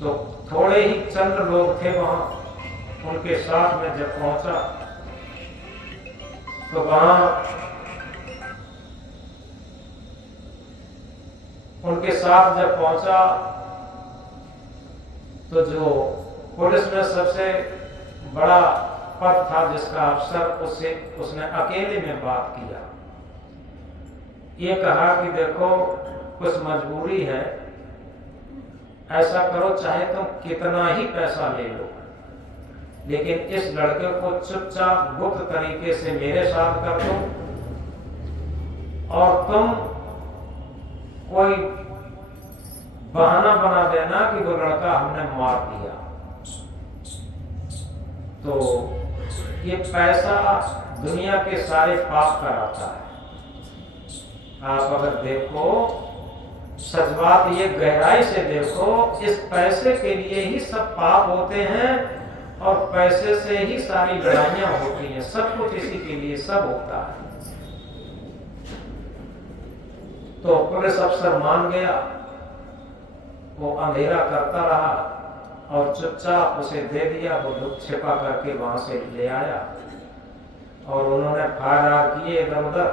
तो थोड़े ही चंद लोग थे वहां। उनके साथ में जब पहुंचा तो वहां उनके साथ जब पहुंचा तो जो पुलिस में सबसे बड़ा पद था जिसका अफसर, उसने अकेले में बात किया। ये कहा कि देखो कुछ मजबूरी है, ऐसा करो चाहे तुम कितना ही पैसा ले लो, लेकिन इस लड़के को चुपचाप गुप्त तरीके से मेरे साथ कर दो और तुम कोई बहाना बना देना कि वो लड़का हमने मार दिया। तो ये पैसा दुनिया के सारे पाप कराता है। आप अगर देखो, सच बात ये गहराई से देखो, इस पैसे के लिए ही सब पाप होते हैं और पैसे से ही सारी लड़ाइयां होती हैं। सब कुछ इसी के लिए सब होता है। तो पुलिस अफसर मान गया। वो अंधेरा करता रहा और चुपचाप उसे दे दिया। वो लुक छिपा करके वहां से ले आया और उन्होंने फायर किए इधर उधर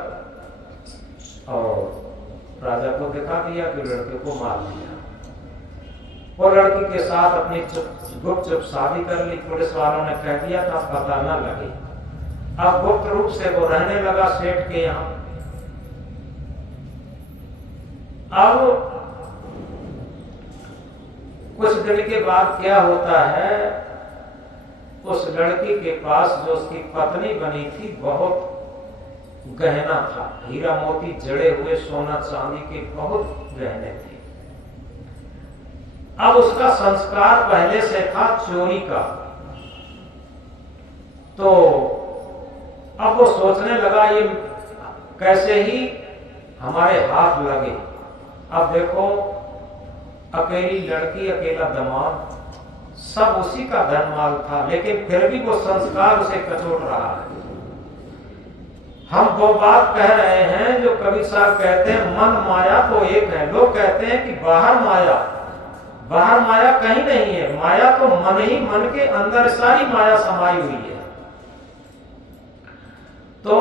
और राजा को दिखा दिया कि लड़के को मार दिया। वो लड़की के साथ अपनी गुप्त चुप शादी कर ली। पुलिस वालों ne कह दिया था पता ना लगे। अब गुप्त रूप से वो रहने लगा सेठ के यहाँ। अब कुछ दिन के बाद क्या होता है, उस लड़की के पास जो उसकी पत्नी बनी थी बहुत गहना था, हीरा मोती जड़े हुए सोना चांदी के बहुत गहने थे। अब उसका संस्कार पहले से था चोरी का। तो अब वो सोचने लगा ये कैसे ही हमारे हाथ लगे। अब देखो अकेली लड़की, अकेला दामाद, सब उसी का धनमाल था, लेकिन फिर भी वो संस्कार उसे कचोट रहा है। हम वो बात कह रहे हैं जो कबीर साहब कहते हैं मन माया तो एक है। लोग कहते हैं कि बाहर माया कहीं नहीं है। माया तो मन ही, मन के अंदर सारी माया समाई हुई है। तो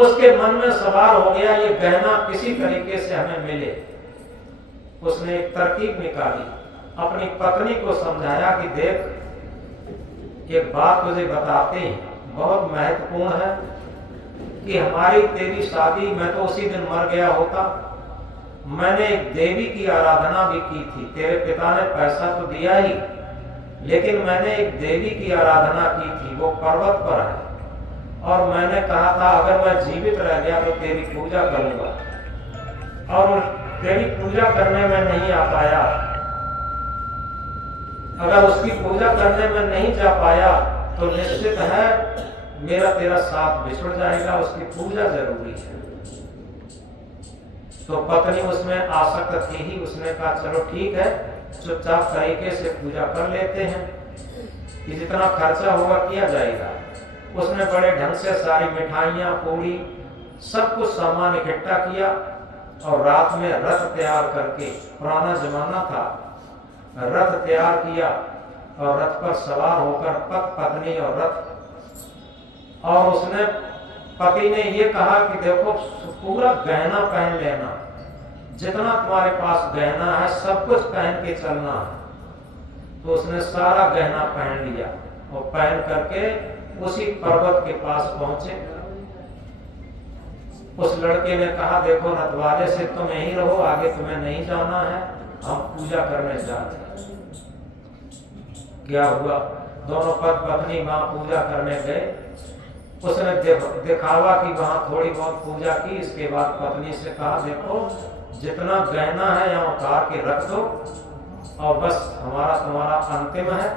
उसके मन में सवाल हो गया ये गहना किसी तरीके से हमें मिले। उसने एक तरकीब निकाली, अपनी पत्नी को समझाया कि देख एक बात तुझे बताते हैं बहुत महत्वपूर्ण है कि हमारी तेरी शादी, मैं तो उसी दिन मर गया होता। मैंने एक देवी की आराधना भी की थी, तेरे पिता ने पैसा तो दिया ही, लेकिन मैंने एक देवी की आराधना की थी, वो पर्वत पर है, और मैंने कहा था अगर मैं जीवित रह गया तो तेरी पूजा करूंगा, और तेरी पूजा करने में नहीं आ पाया। अगर उसकी पूजा करने में नहीं जा पाया तो निश्चित है मेरा तेरा साथ बिछुड़ जाएगा, उसकी पूजा जरूरी है। तो पत्नी उसमें आसक्त थी ही, उसने कहा चलो ठीक है, चुपचाप तरीके से पूजा कर लेते हैं कि जितना खर्चा होगा किया जाएगा। उसने बड़े ढंग से सारी मिठाइयाँ, पूरी, सब कुछ सामान इकट्ठा किया और रात में रथ तैयार करके, पुराना जमाना था, रथ तैयार किया और रथ पर सवार होकर पत्नी और रथ, और उसने पति ने ये कहा कि देखो पूरा गहना पहन लेना, जितना तुम्हारे पास गहना है सब कुछ पहन के चलना है। तो उसने सारा गहना पहन लिया और पहन करके उसी पर्वत के पास पहुंचे। उस लड़के ने कहा देखो रथवाले से तुम यहीं रहो, आगे तुम्हें नहीं जाना है, हम पूजा करने जाते हैं। क्या हुआ, दोनों पत्नी वहां पूजा करने गए। उसने दिखावा कि वहां थोड़ी बहुत पूजा की, इसके बाद पत्नी से कहा देखो जितना गहना है यहाँ उतार के रख दो और बस हमारा तुम्हारा अंतिम है,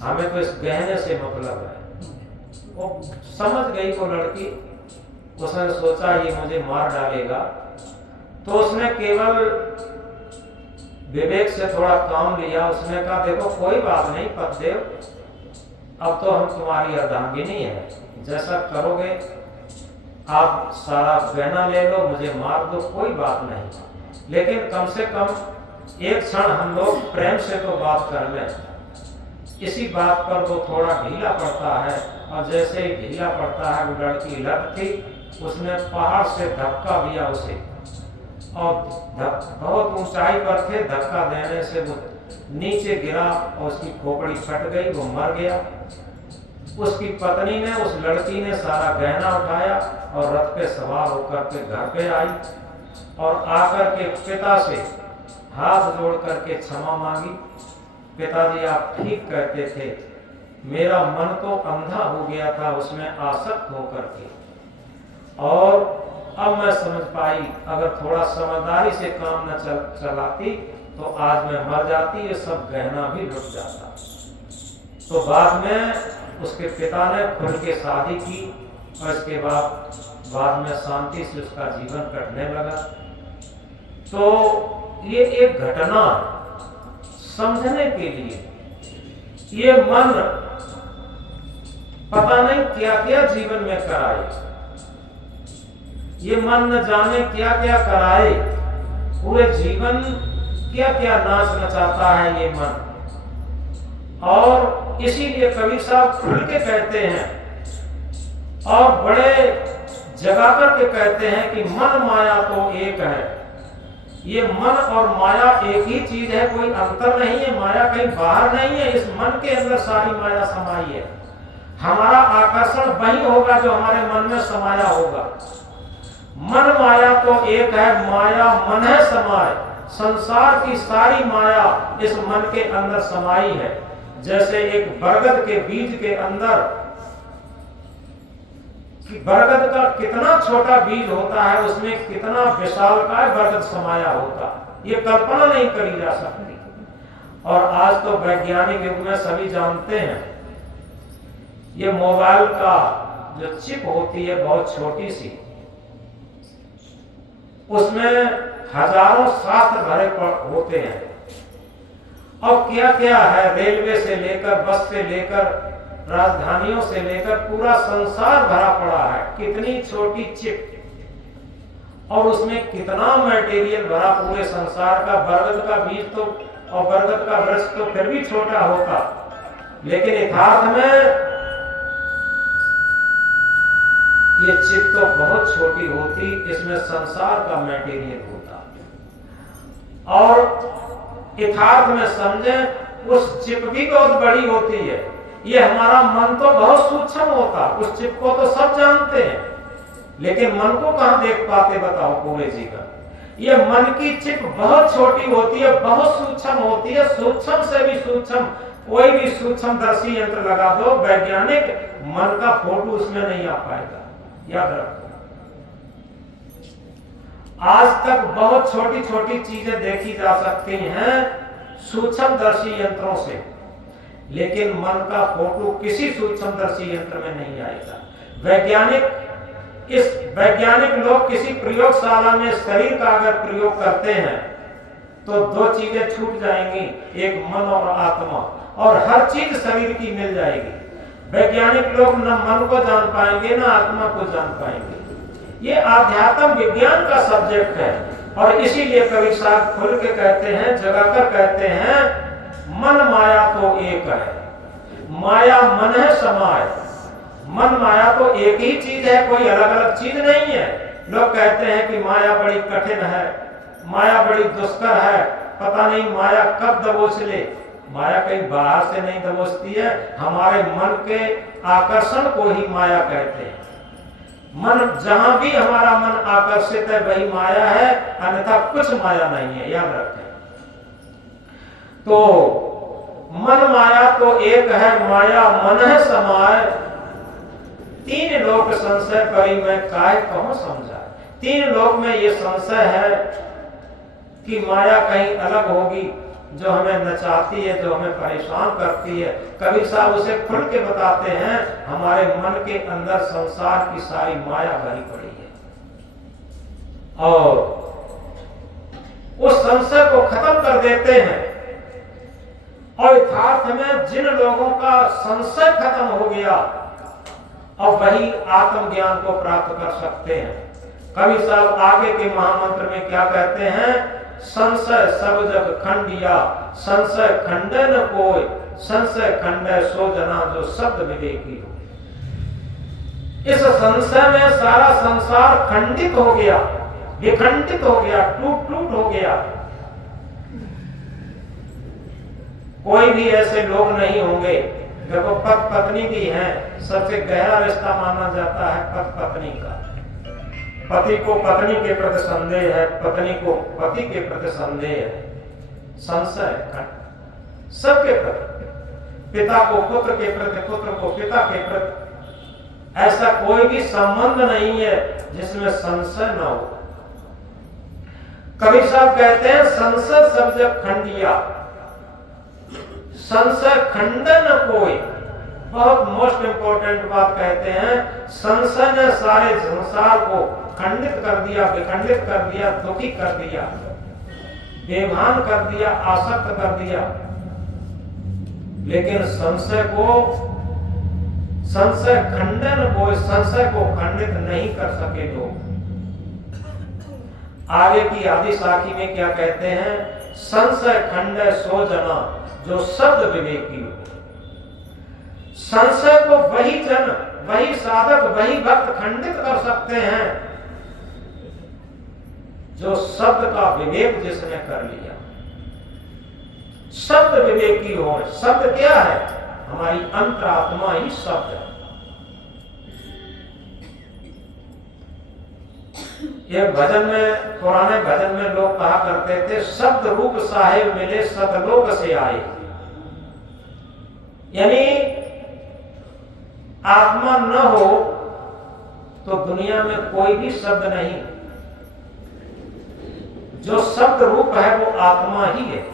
हमें तो इस गहने से मतलब है। वो समझ गई वो लड़की, उसने सोचा ये मुझे मार डालेगा, तो उसने केवल विवेक से थोड़ा काम लिया। उसने कहा देखो कोई बात नहीं पतिदेव, अब तो हम तुम्हारी अर्धांगिनी है, जैसा करोगे आप सारा गहना ले लो, मुझे मार दो, कोई बात नहीं, लेकिन कम से कम एक क्षण हम लोग प्रेम से तो बात कर लें। इसी बात पर वो थोड़ा ढीला पड़ता है, और जैसे ही ढीला पड़ता है वो लड़की लग थी, उसने पहाड़ से धक्का दिया उसे, और बहुत ऊंचाई पर थे, धक्का देने से वो नीचे गिरा और उसकी खोपड़ी फट गई, वो मर गया। उसकी पत्नी ने, उस लड़की ने सारा गहना उठाया और रथ पे सवार होकर के घर पे आई और आकर के पिता से हाथ जोड़ करके क्षमा मांगी। पिताजी आप ठीक कहते थे, मेरा मन तो अंधा हो गया था उसमें आसक्त होकर के, और अब मैं समझ पाई अगर थोड़ा समझदारी से काम न चलाती तो आज मैं मर जाती, ये सब गहना भी लुट जाता। तो बाद में उसके पिता ने खुल के शादी की और इसके बाद में शांति से उसका जीवन कटने लगा। तो ये एक घटना समझने के लिए, ये मन पता नहीं क्या क्या जीवन में कराए, ये मन न जाने क्या क्या कराए, पूरे जीवन क्या क्या नाच नचाता है ये मन। और इसीलिए कबीर साहब खुल के कहते हैं और बड़े जगा करके कहते हैं कि मन माया तो एक है। ये मन और माया एक ही चीज है, कोई अंतर नहीं है, माया कहीं बाहर नहीं है, इस मन के अंदर सारी माया समाई है। हमारा आकर्षण वही होगा जो हमारे मन में समाया होगा। मन माया तो एक है, माया मन है समाय, संसार की सारी माया इस मन के अंदर समाई है। जैसे एक बरगद के बीज के अंदर, कि बरगद का कितना छोटा बीज होता है, उसमें कितना विशालकाय बरगद समाया होता, ये कल्पना नहीं करी जा सकती। और आज तो वैज्ञानिक युग में सभी जानते हैं, ये मोबाइल का जो चिप होती है बहुत छोटी सी, उसमें हजारों शास्त्र भरे होते हैं। और क्या क्या है, रेलवे से लेकर, बस से लेकर, राजधानियों से लेकर पूरा संसार भरा पड़ा है, कितनी छोटी चिप और उसमें कितना मटेरियल भरा पूरे संसार का। बरगद का बीज तो और बरगद का वृक्ष तो फिर भी छोटा होता, लेकिन यथार्थ में ये चिप तो बहुत छोटी होती, इसमें संसार का मटेरियल होता, और यथार्थ में समझे उस चिप भी बहुत बड़ी होती है। ये हमारा मन तो बहुत सूक्ष्म होता, उस चिप को तो सब जानते हैं, लेकिन मन को कहां देख पाते बताओ पूरे जीवन। ये मन की चिप बहुत छोटी होती है, बहुत सूक्ष्म होती है, सूक्ष्म से भी सूक्ष्म। कोई भी सूक्ष्मदर्शी यंत्र लगा दो, वैज्ञानिक मन का फोटो उसमें नहीं आ पाएगा, याद रखो। आज तक बहुत छोटी छोटी चीजें देखी जा सकती हैं सूक्ष्मदर्शी यंत्रों से, लेकिन मन का फोटो किसी सूक्ष्मदर्शी यंत्र में नहीं आएगा। वैज्ञानिक लोग किसी प्रयोगशाला में शरीर का अगर प्रयोग करते हैं तो दो चीजें छूट जाएंगी, एक मन और आत्मा, और हर चीज शरीर की मिल जाएगी। वैज्ञानिक लोग न मन को जान पाएंगे न आत्मा को जान पाएंगे। ये आध्यात्म विज्ञान का सब्जेक्ट है, और इसीलिए कवि साहब खुल के कहते हैं, जगाकर कहते हैं, मन माया तो एक है, माया मन है समाय। मन माया तो एक ही चीज है, कोई अलग अलग चीज नहीं है। लोग कहते हैं कि माया बड़ी कठिन है, माया बड़ी दुष्कर है, पता नहीं माया कब दबोच ले। माया कहीं बाहर से नहीं दबोचती है, हमारे मन के आकर्षण को ही माया कहते हैं। मन जहां भी हमारा मन आकर्षित है वही माया है, अन्यथा कुछ माया नहीं है, याद रखें। तो मन माया तो एक है, माया मन है समाय। तीन लोक संशय करी मैं काहे कहूं समझा। तीन लोक में ये संशय है कि माया कहीं अलग होगी, जो हमें नचाती है, जो हमें परेशान करती है। कबीर साहब उसे खुल के बताते हैं, हमारे मन के अंदर संसार की सारी माया भरी पड़ी है, और उस संशय को खत्म कर देते हैं। और यथार्थ में जिन लोगों का संशय खत्म हो गया, और वही आत्मज्ञान को प्राप्त कर सकते हैं। कवि साहब आगे के महामंत्र में क्या कहते हैं, संशय सब जग खंडिया, संशय खंडे न कोई, संशय खंडे सो जना जो शब्द विवेकी हो। इस संशय में सारा संसार खंडित हो गया, विखंडित हो गया, टूट टूट हो गया। कोई भी ऐसे लोग नहीं होंगे। देखो पति पत्नी भी है, सबसे गहरा रिश्ता माना जाता है पति पत्नी का। पति को पत्नी के प्रति संदेह है, पत्नी को पति के प्रति संदेह है, संशय सबके प्रति, पिता को पुत्र के प्रति, पुत्र को पिता के प्रति। ऐसा कोई भी संबंध नहीं है जिसमें संशय न हो। कबीर साहब कहते हैं, संशय सब जग खंडिया, संशय खंडन कोई। बहुत मोस्ट इंपोर्टेंट बात कहते हैं, संशय ने सारे संसार को खंडित कर दिया, विखंडित कर दिया, दुखी कर दिया, बेभान कर दिया, आसक्त कर दिया। लेकिन संशय खंडन को, संशय को खंडित नहीं कर सके लोग। आगे की आदि साखी में क्या कहते हैं, संशय खंडे सो जना जो शब्द विवेकी हो। संशय को वही जन, वही साधक, वही भक्त खंडित कर सकते हैं जो शब्द का विवेक जिसने कर लिया। शब्द विवेकी हो। शब्द क्या है, हमारी अंतरात्मा ही शब्द है। एक भजन में, पुराने भजन में लोग कहा करते थे, शब्द रूप साहेब मिले सतलोक से आए। यानी आत्मा न हो तो दुनिया में कोई भी शब्द नहीं, जो शब्द रूप है वो आत्मा ही है।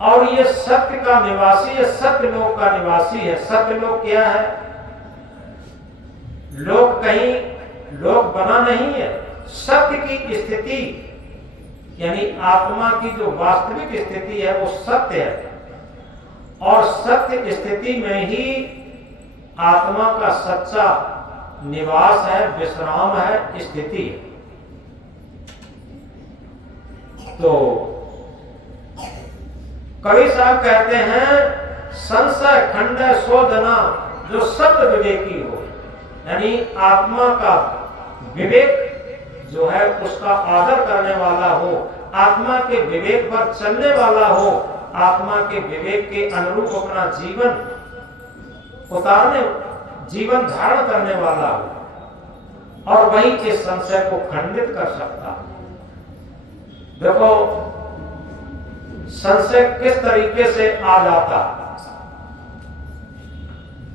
और ये सत्य का निवासी है, सत्यलोक का निवासी है। सत्यलोक क्या है, लोक कहीं लोक बना नहीं है। सत्य की स्थिति यानी आत्मा की जो वास्तविक स्थिति है वो सत्य है, और सत्य स्थिति में ही आत्मा का सच्चा निवास है, विश्राम है, स्थिति है। तो कवि साहब कहते हैं, संशय खंड शोधना जो शब्द विवेकी हो। यानी आत्मा का विवेक जो है उसका आदर करने वाला हो, आत्मा के विवेक पर चलने वाला हो, आत्मा के विवेक के अनुरूप अपना जीवन उतारने, जीवन धारण करने वाला हो, और वही इस संशय को खंडित कर सकता है। देखो संशय किस तरीके से आ जाता,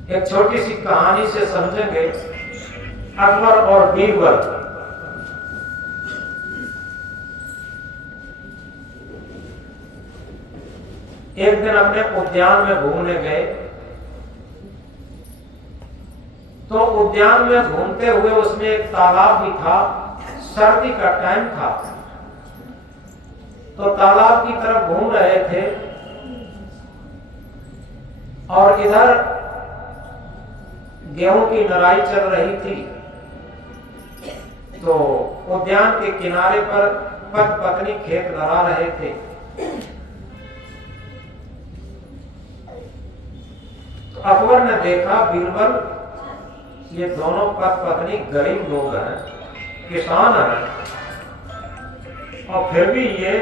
एक छोटी सी कहानी से समझेंगे। अकबर और बीरबल, एक दिन अपने उद्यान में घूमने गए, तो उद्यान में घूमते हुए उसमें एक तालाब भी था, सर्दी का टाइम था, तो तालाब की तरफ घूम रहे थे और इधर गेहूं की नराई चल रही थी। तो उद्यान के किनारे पर पति पत्नी खेत लड़ा रहे थे। तो अकबर ने देखा बीरबल, ये दोनों पति पत्नी गरीब लोग हैं, किसान हैं, और फिर भी ये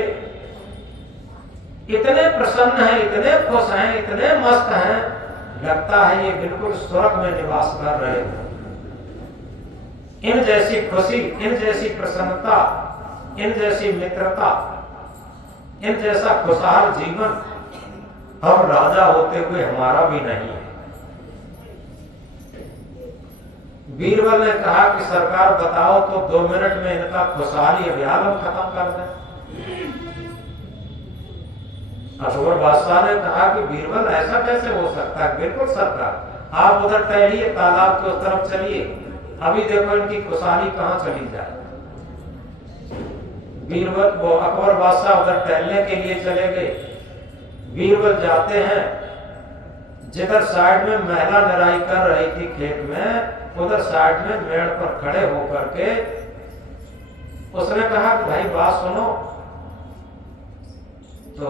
इतने प्रसन्न हैं, इतने खुश हैं, इतने मस्त हैं, लगता है ये बिल्कुल स्वर्ग में निवास कर रहे हैं। इन जैसी खुशी, इन जैसी प्रसन्नता, इन जैसी मित्रता, इन जैसा खुशहाल जीवन हम राजा होते हुए हमारा भी नहीं है। बीरबल ने कहा कि सरकार बताओ तो 2 मिनट में इनका खुशहाली अभियान हम खत्म कर दें। अकबर बादशाह ने कहा कि बीरबल ऐसा कैसे हो सकता है? बिल्कुल सरकार, आप उधर टहलिए, तालाब की उस तरफ चलिए, अभी देखो इनकी खुशहाली कहां चली जाए। बीरबल, वो अकबर बादशाह उधर टहलने के लिए चले गए। बीरबल जाते हैं, जिधर साइड में महिला लड़ाई कर रही थी खेत में, उधर साइड में मेड़ पर खड़े होकर के उसने कहा कि भाई बात सुनो। तो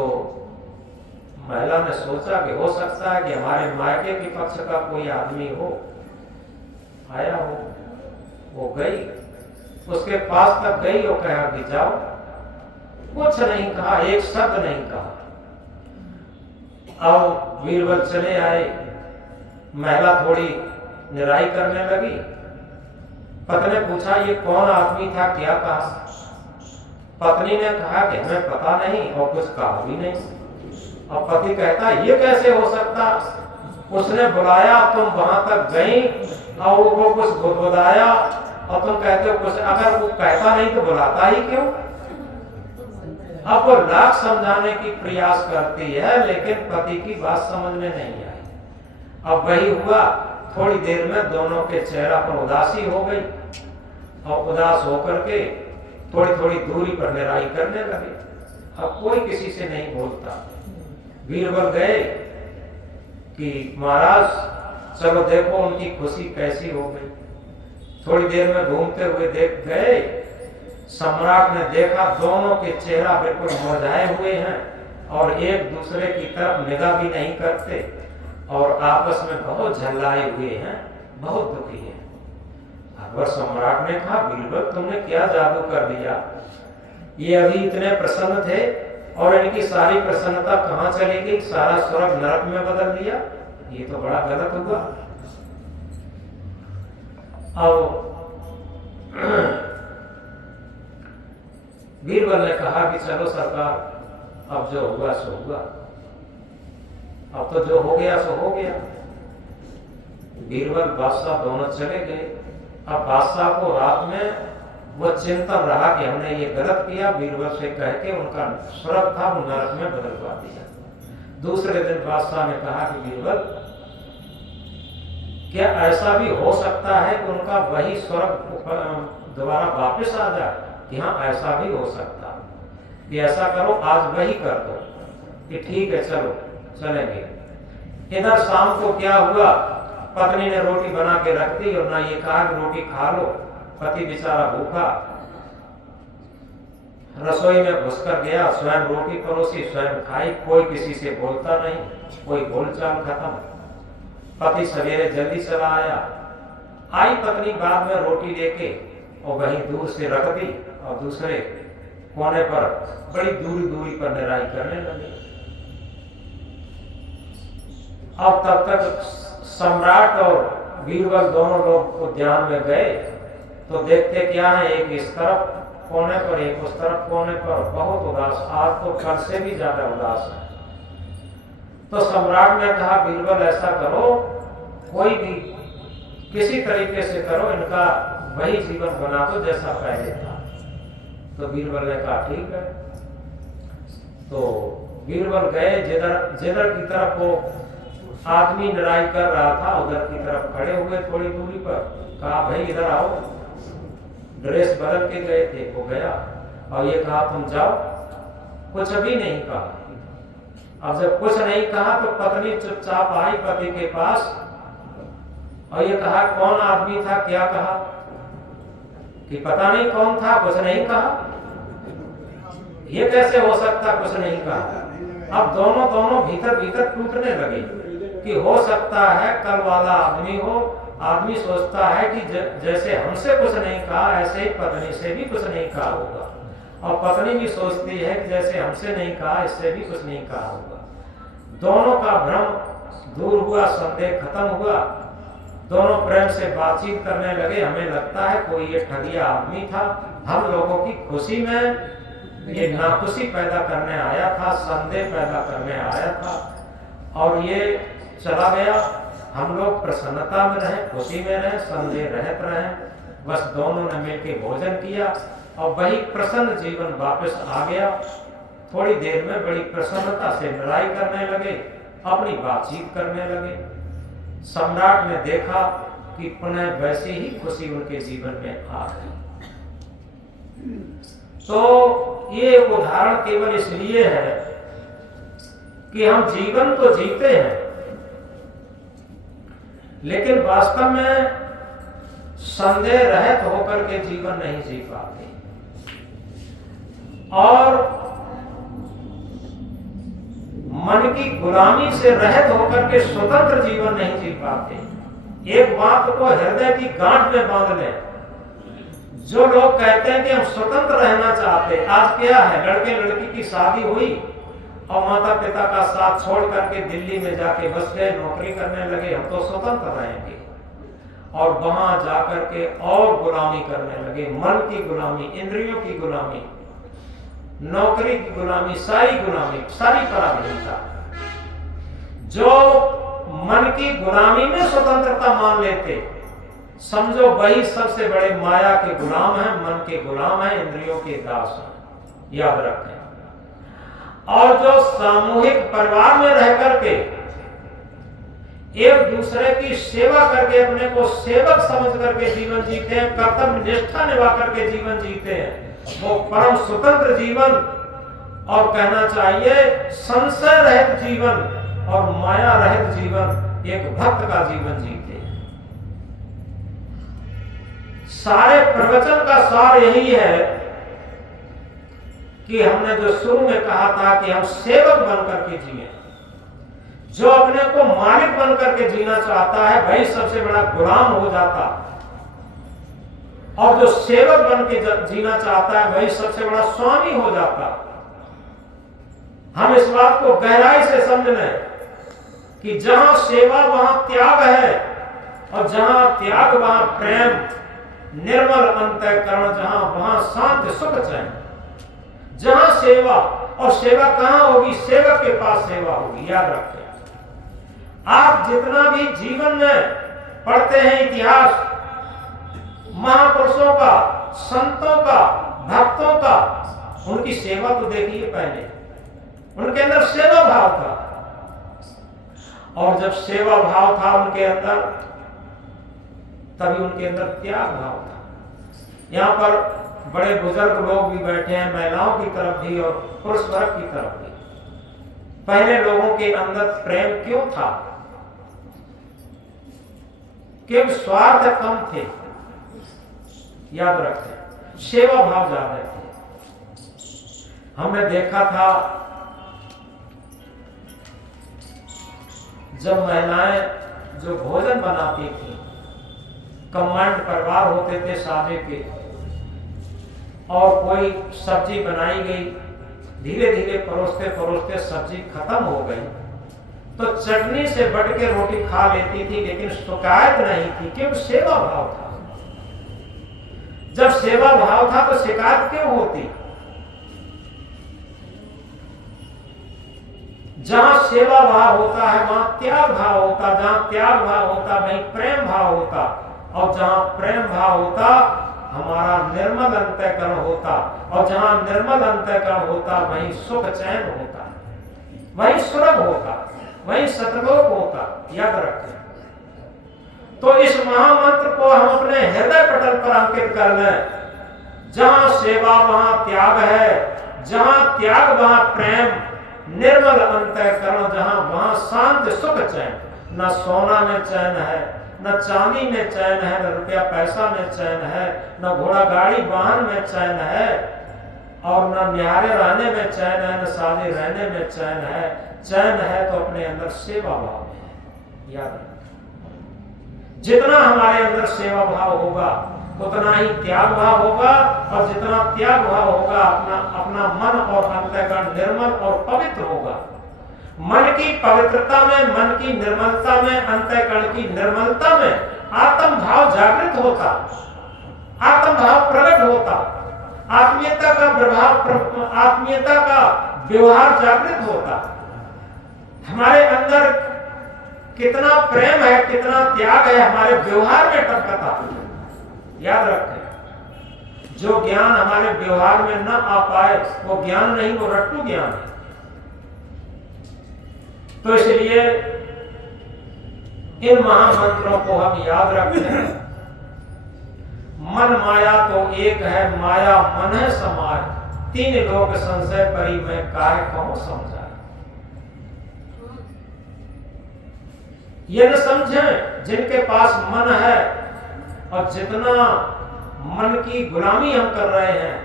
महिला ने सोचा कि हो सकता है कि हमारे मायके के पक्ष का कोई आदमी हो, आया हो। वो गई, उसके पास तक गई और कहा कि जाओ। कुछ नहीं कहा, एक शब्द नहीं कहा। अब बीरबल चले आए, महिला थोड़ी निराई करने लगी। पत्नी ने पूछा ये कौन आदमी था, क्या कहा? पत्नी ने कहा कि हमें पता नहीं और कुछ कहा भी नहीं। और पति कहता ये कैसे हो सकता, उसने बुलाया, तुम वहां तक गई और वो कुछ बुदबुदाया और तुम कहते हो कुछ, अगर वो कहता नहीं तो बुलाता ही क्यों? अब वो लाख समझाने की प्रयास करती है, लेकिन पति की बात समझ में नहीं आई। अब वही हुआ, थोड़ी देर में दोनों के चेहरा पर उदासी हो गई और उदास होकर के थोड़ी थोड़ी दूरी पर निराई करने लगे। अब कोई किसी से नहीं बोलता। बीरबल गए कि महाराज चलो देखो उनकी खुशी कैसी हो गई। थोड़ी देर में घूमते हुए देख गए, सम्राट ने देखा दोनों के चेहरा बिल्कुल मुरझाए हुए हैं और एक दूसरे की तरफ निगाह भी नहीं करते और आपस में बहुत झल्लाए हुए हैं, बहुत दुखी हैं। अकबर सम्राट ने कहा बीरबल तुमने क्या जादू कर दिया, ये अभी इतने प्रसन्न थे और इनकी सारी प्रसन्नता कहां चली गई, सारा स्वर्ग नरक में बदल दिया, ये तो बड़ा गलत हुआ। अब बीरबल ने कहा कि चलो सरकार, अब जो हुआ सो हुआ, अब तो जो हो गया सो हो गया। बीरबल बादशाह दोनों चले गए। अब बादशाह को रात में वो चिंतन रहा कि हमने ये गलत किया, बीरबल से कह के उनका स्वर्ग था वो नरक में बदलवा दिया। दूसरे दिन बादशाह ने कहा कि बीरबल क्या ऐसा भी हो सकता है कि उनका वही स्वर्ग दोबारा वापस आ जाए? कि हाँ ऐसा भी हो सकता है, कि ऐसा करो आज वही कर दो। कि ठीक है चलो चलेंगे। इधर शाम को क्या हुआ, पत्नी ने रोटी बना के रख दी और ना ये कहा कि रोटी खा लो, पति बेचारा भूखा रसोई में घुसकर गया, स्वयं रोटी परोसी, स्वयं खाई, कोई किसी से बोलता नहीं, कोई बोलचाल खत्म। पति सवेरे जल्दी चला आया। आई पत्नी बाद में रोटी लेके और वहीं दूर से रख दी और दूसरे कोने पर बड़ी दूरी दूरी पर निराई करने लगी। अब तब तक सम्राट और बीरबल दोनों लोग उद्यान में गए तो देखते क्या है, एक इस तरफ कोने पर एक उस तरफ कोने पर, बहुत उदास, आज तो कल से भी ज्यादा उदास है। तो सम्राट ने कहा बीरबल ऐसा करो, कोई भी किसी तरीके से करो, इनका वही जीवन बना दो जैसा पहले था। तो बीरबल ने कहा ठीक है। तो बीरबल गए, जिधर की तरफ वो आदमी लड़ाई कर रहा था उधर की तरफ खड़े हुए थोड़ी दूरी पर, कहा भाई इधर आओ। ड्रेस बदल के गए थे, वो गया और ये कहा तुम जाओ। कुछ भी नहीं कहा। अब जब कुछ नहीं कहा तो पत्नी चुपचाप आई पति के पास और ये कहा कौन आदमी था, क्या कहा कि पता नहीं कौन था, कुछ नहीं कहा। ये कैसे हो सकता, कुछ नहीं कहा। अब दोनों भीतर भीतर टूटने लगे कि हो सकता है कल वाला आदमी हो। आदमी सोचता है कि जैसे हमसे कुछ नहीं कहा ऐसे ही पत्नी से भी कुछ नहीं कहा होगा, और पत्नी भी सोचती है कि जैसे हमसे नहीं कहा इससे भी कुछ नहीं कहा होगा। दोनों का भ्रम दूर हुआ, संदेह खत्म हुआ, दोनों प्रेम से बातचीत करने लगे। हमें लगता है कोई ये ठगिया आदमी था, हम लोगों की खुशी में ये नाखुशी पैदा करने आया था, संदेह पैदा करने आया था और ये चला गया। हम लोग प्रसन्नता में रहे, खुशी में रहे, संदेह रहत रहे। बस दोनों ने मिलकर भोजन किया और वही प्रसन्न जीवन वापस आ गया। थोड़ी देर में बड़ी प्रसन्नता से लड़ाई करने लगे, अपनी बातचीत करने लगे। सम्राट ने देखा कि पुनः वैसी ही खुशी उनके जीवन में आ गई। तो ये उदाहरण केवल इसलिए है कि हम जीवन तो जीते हैं लेकिन वास्तव में संदेह रहित होकर के जीवन नहीं जी पाते और मन की गुलामी से रहित होकर के स्वतंत्र जीवन नहीं जी पाते। एक बात को हृदय की गांठ में बांध लें, जो लोग कहते हैं कि हम स्वतंत्र रहना चाहते, आज क्या है, लड़के लड़की की शादी हुई और माता पिता का साथ छोड़ करके दिल्ली में जाके बस गए, नौकरी करने लगे, हम तो स्वतंत्र रहेंगे, और वहां जाकर के और गुलामी करने लगे, मन की गुलामी, इंद्रियों की गुलामी, नौकरी की गुलामी, सारी पराधीनता। जो मन की गुलामी में स्वतंत्रता मान लेते, समझो वही सबसे बड़े माया के गुलाम हैं, मन के गुलाम हैं, इंद्रियों के दास हैं, याद रखें। और जो सामूहिक परिवार में रह करके एक दूसरे की सेवा करके अपने को सेवक समझ करके जीवन जीते हैं, कर्तव्य निष्ठा निभा करके जीवन जीते हैं, वो परम स्वतंत्र जीवन और कहना चाहिए संशय रहित जीवन और माया रहित जीवन, एक भक्त का जीवन जीते हैं। सारे प्रवचन का सार यही है कि हमने जो शुरू में कहा था कि हम सेवक बनकर के जिए। जो अपने को मालिक बनकर के जीना चाहता है वही सबसे बड़ा गुलाम हो जाता, और जो सेवक बन के जीना चाहता है वही सबसे बड़ा स्वामी हो जाता। हम इस बात को गहराई से समझ लें कि जहां सेवा वहां त्याग है, और जहां त्याग वहां प्रेम, निर्मल अंतःकरण, जहां वहां शांति सुख चैन। जहां सेवा, और सेवा कहां होगी, सेवक के पास सेवा होगी, याद रखें। आप जितना भी जीवन में पढ़ते हैं इतिहास महापुरुषों का, संतों का, भक्तों का, उनकी सेवा तो देखिए, पहले उनके अंदर सेवा भाव था, और जब सेवा भाव था उनके अंदर, तभी उनके अंदर त्याग भाव था। यहाँ पर बड़े बुजुर्ग लोग भी बैठे हैं, महिलाओं की तरफ भी और पुरुष वर्ग की तरफ भी। पहले लोगों के अंदर प्रेम क्यों था? क्योंकि स्वार्थ कम थे, याद रखें, सेवा भाव ज्यादा थे। हमने देखा था जब महिलाएं जो भोजन बनाती थी कंबाइंड परिवार होते थे शादी के, और कोई सब्जी बनाई गई, धीरे धीरे परोसते परोसते सब्जी खत्म हो गई, तो चटनी से बट के रोटी खा लेती थी, लेकिन शिकायत नहीं थी, क्योंकि सेवा भाव था। जब सेवा भाव था तो शिकायत क्यों होती? जहां सेवा भाव होता है वहां त्याग भाव होता, जहां त्याग भाव होता वहीं प्रेम भाव होता, और जहां प्रेम भाव होता हमारा निर्मल अंतःकरण होता, और जहां निर्मल अंतःकरण होता वहीं सुख चैन होता, वहीं स्वर्ग होता, वहीं सतलोक होता। याद रखें। तो इस महामंत्र को हम अपने हृदय पटल पर अंकित कर लें। जहां सेवा वहां त्याग है, जहां त्याग वहां प्रेम, निर्मल अंतःकरण जहां वहां शांति सुख चैन। न सोना में चैन है, न चांदी में चैन है, न रुपया पैसा में चैन है, न घोड़ा गाड़ी वाहन में चैन है, और न निहारे रहने में चैन है, न शादी रहने में चैन है। चैन है तो अपने अंदर सेवा भाव है। याद रखें, जितना हमारे अंदर सेवा भाव होगा उतना ही त्याग भाव होगा, और जितना त्याग भाव होगा अपना मन और अंतःकरण निर्मल और पवित्र होगा। मन की पवित्रता में, मन की निर्मलता में, अंतःकरण की निर्मलता में आत्म भाव जागृत होता, आत्म भाव प्रकट होता, आत्मीयता का प्रभाव, आत्मीयता का व्यवहार जागृत होता। हमारे अंदर कितना प्रेम है, कितना त्याग है, हमारे व्यवहार में टपकता। याद रखें, जो ज्ञान हमारे व्यवहार में न आ पाए वो ज्ञान नहीं, वो रट्टू ज्ञान है। तो इसलिए इन महामंत्रों को हम याद रखें। मन माया तो एक है, माया मन है समाय, तीन लोक संशय परी में काहे कहूं समझाए। ये न समझें जिनके पास मन है, और जितना मन की गुलामी हम कर रहे हैं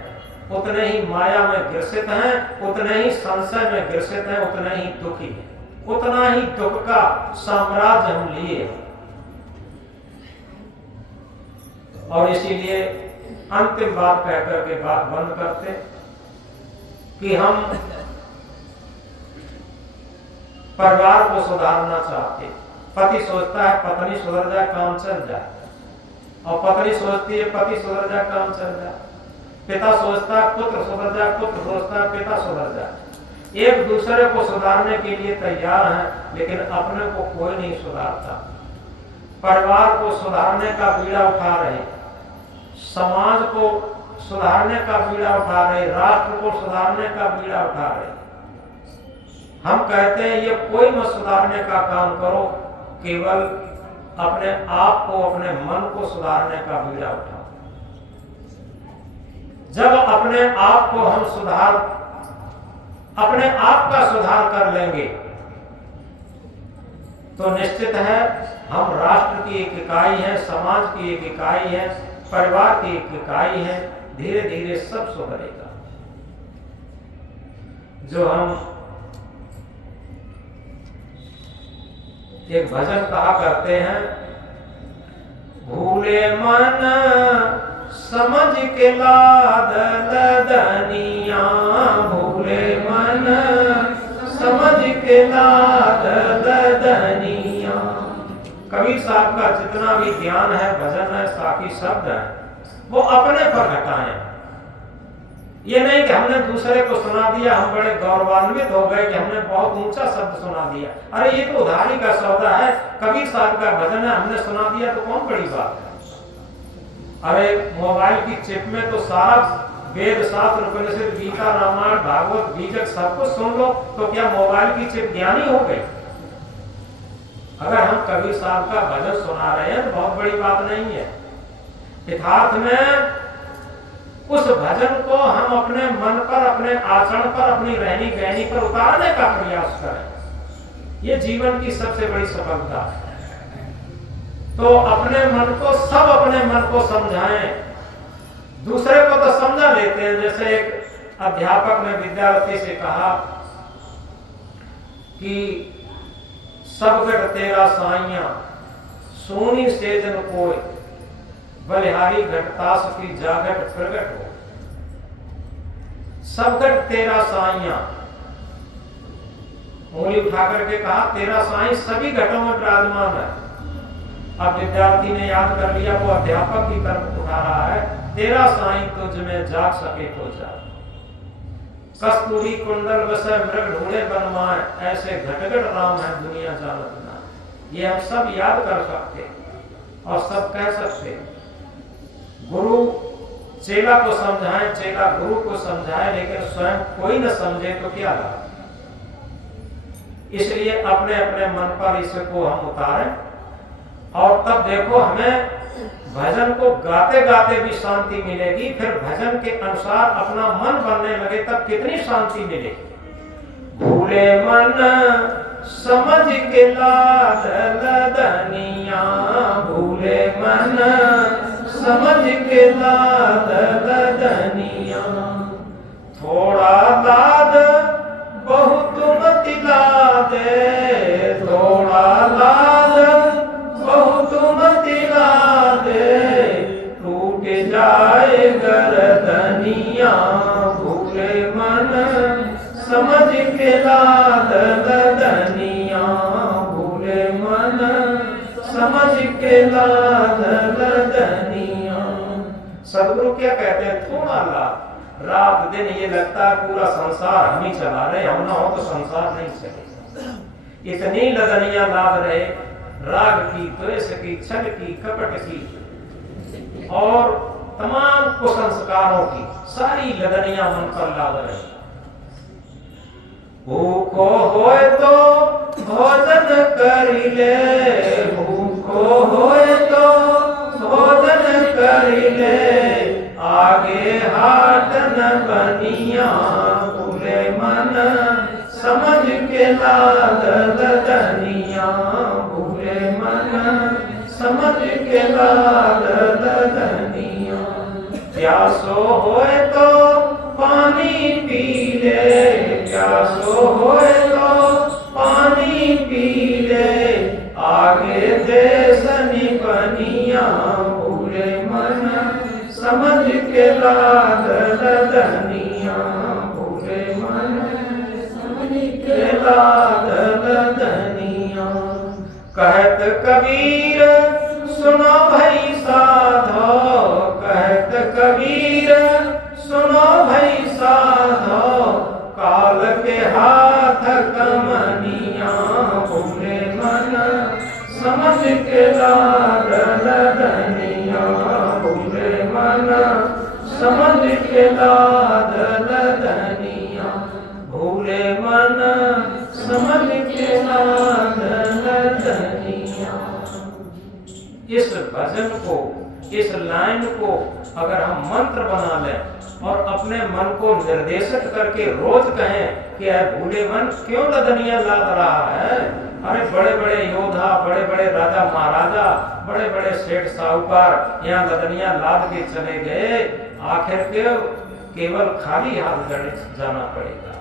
उतने ही माया में ग्रसित हैं, उतने ही संशय में ग्रसित हैं, उतने ही दुखी हैं, उतना ही दुख का साम्राज्य हम लिए। और इसीलिए अंतिम बात कहकर के बात बंद करते कि हम परिवार को सुधारना चाहते। पति सोचता है पत्नी सुधर जाए, काम चल जाए, और पत्नी सोचती है पति सुधर जाए, काम चल जाए। पिता सोचता है पुत्र सुधर जाए, पुत्र सोचता है पिता सुधर जाए। एक दूसरे को सुधारने के लिए तैयार हैं, लेकिन अपने को कोई नहीं सुधारता। परिवार को सुधारने का बीड़ा उठा रहे, समाज को सुधारने का बीड़ा उठा रहे, राष्ट्र को सुधारने का बीड़ा उठा रहे। हम कहते हैं ये कोई मत सुधारने का काम करो, केवल अपने आप को, अपने मन को सुधारने का बीड़ा उठाओ। जब अपने आप को हम अपने आप का सुधार कर लेंगे तो निश्चित है हम राष्ट्र की एक इकाई है, समाज की एक इकाई है, परिवार की एक इकाई है। धीरे धीरे सब सुधरेगा। जो हम एक भजन कहा करते हैं, भूले मन समझ के लाद लदनिया, भूले मन समझ के लाद लदनिया। कबीर साहब का जितना भी ज्ञान है, भजन है, साखी शब्द है, वो अपने पर घटाएं। ये नहीं कि हमने दूसरे को सुना दिया, हम बड़े गौरवान्वित हो गए कि हमने बहुत ऊंचा शब्द सुना दिया। अरे ये तो उधारी का सौदा है, कबीर साहब का भजन है, हमने सुना दिया तो कौन बड़ी बात है। अरे मोबाइल की चिप में तो सारा वेद शास्त्र उपनिषद गीता रामायण भागवत बीजक सब कुछ सुन लो, तो क्या मोबाइल की चिप ज्ञानी हो गई? अगर हम कबीर साहब का भजन सुना रहे हैं तो बहुत बड़ी बात नहीं है। यथार्थ में उस भजन को हम अपने मन पर, अपने आचरण पर, अपनी रहनी गहनी पर उतारने का प्रयास करें। ये जीवन की सबसे बड़ी सफलता है। तो अपने मन को, सब अपने मन को समझाएं। दूसरे को तो समझा लेते हैं। जैसे एक अध्यापक ने विद्यार्थी से कहा कि सब गढ़ तेरा साइया, सोनी से जन कोई, बलिहारी घटतास की जागट प्रगट हो, सब घट तेरा साइया। उंगली उठा करके कहा तेरा साईं सभी घटों में विराजमान है। अब विद्यार्थी ने याद कर लिया, वो अध्यापक की तरफ उठा रहा है, तेरा साईं तुझ में जाग सके तो जाग। कस्तूरी कुंडल वसै मृग ढूंढे बनवाए, ऐसे घटघट राम है दुनिया जानत ना। ये हम सब याद कर सकते और सब कह सकते। गुरु चेला को समझाए, चेला गुरु को समझाए, लेकिन स्वयं कोई न समझे तो क्या लाभ। इसलिए अपने अपने मन पर इसको हम उतारें, और तब देखो हमें भजन को गाते गाते भी शांति मिलेगी। फिर भजन के अनुसार अपना मन बनने लगे तब कितनी शांति मिलेगी। भूले मन समझ के लाद लदनिया, भूले मन समझ के लाद लदनिया। थोड़ा लाद बहुत मत लादे, थोड़ा लाद बहुत मत लादे, टूट जाए गर्दनिया। भूले मन समझ के लाद लदनिया, भूले मन समझ के लाद लदनिया। सदगुरु क्या कहते हैं, थोड़ा लाद। रात दिन ये लगता है पूरा संसार हम ही चला रहे, हम ना हो तो संसार नहीं चलेगा। इतनी लदनियां लाद रहे, राग की, द्वेष की, छल की, कपट की और तमाम कुसंस्कारों की सारी लदनियां मन पर लाद रहे। भूखो होए तो भोजन करी ले, भूखो होए तो भोजन करी ले, आगे हाथ न बनिया। भूले मन समझ के लाद लदनिया, भूले मन समझ के लाद लदनिया। प्यासो होए तो पानी पी ले, प्यासो होए तो पानी पी ले, आगे देसनी बनिया। भूले मन समझ के लाद लदनिया, भूले मन समझ के लाद लदनिया। कहत कबीर सुनो भई साधो, कहत कबीर सुनो भई साधो, काल के हाथ कमनिया। भूले मन समझ के लाद लदनिया, भूले मन समझ के लाद लदनिया, भूले मन समझ के लाद लदनिया। इस भजन को, इस लाइन को अगर हम मंत्र बना लें और अपने मन को निर्देशित करके रोज कहें कि भूले मन क्यों लदनियां लाद रहा है। अरे बड़े बड़े योद्धा, बड़े बड़े राजा महाराजा, बड़े बड़े सेठ साहूकार यहाँ लदनियां लाद के चले गए, आखिर के केवल खाली हाथ जाना पड़ेगा।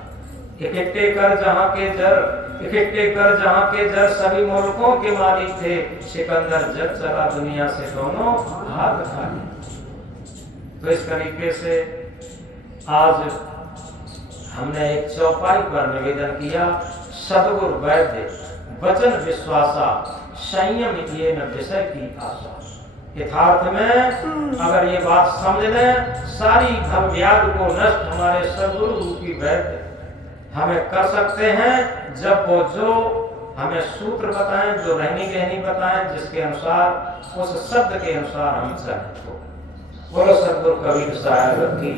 इकट्ठे कर जहाँ के जर, इकट्ठे कर जहाँ के जर, सभी मुल्कों के मालिक थे, सिकंदर जब चला दुनिया से दोनों हाथ खाली। तो इस तरीके से आज हमने एक चौपाई पर निवेदन किया, सद्गुरु वैद्य वचन विश्वासा, संयम ये न विषय की आशा। यथार्थ में अगर ये बात समझ लें, सारी भव व्याधि को नष्ट हमारे सद्गुरु रूपी वैद्य हमें कर सकते हैं, जब वो जो हमें सूत्र बताएं, जो रहनी गहनी बताएं, जिसके अनुसार, उस शब्द के अनुसार हम चलें। बोलो सद्गुरु कबीर साहब की।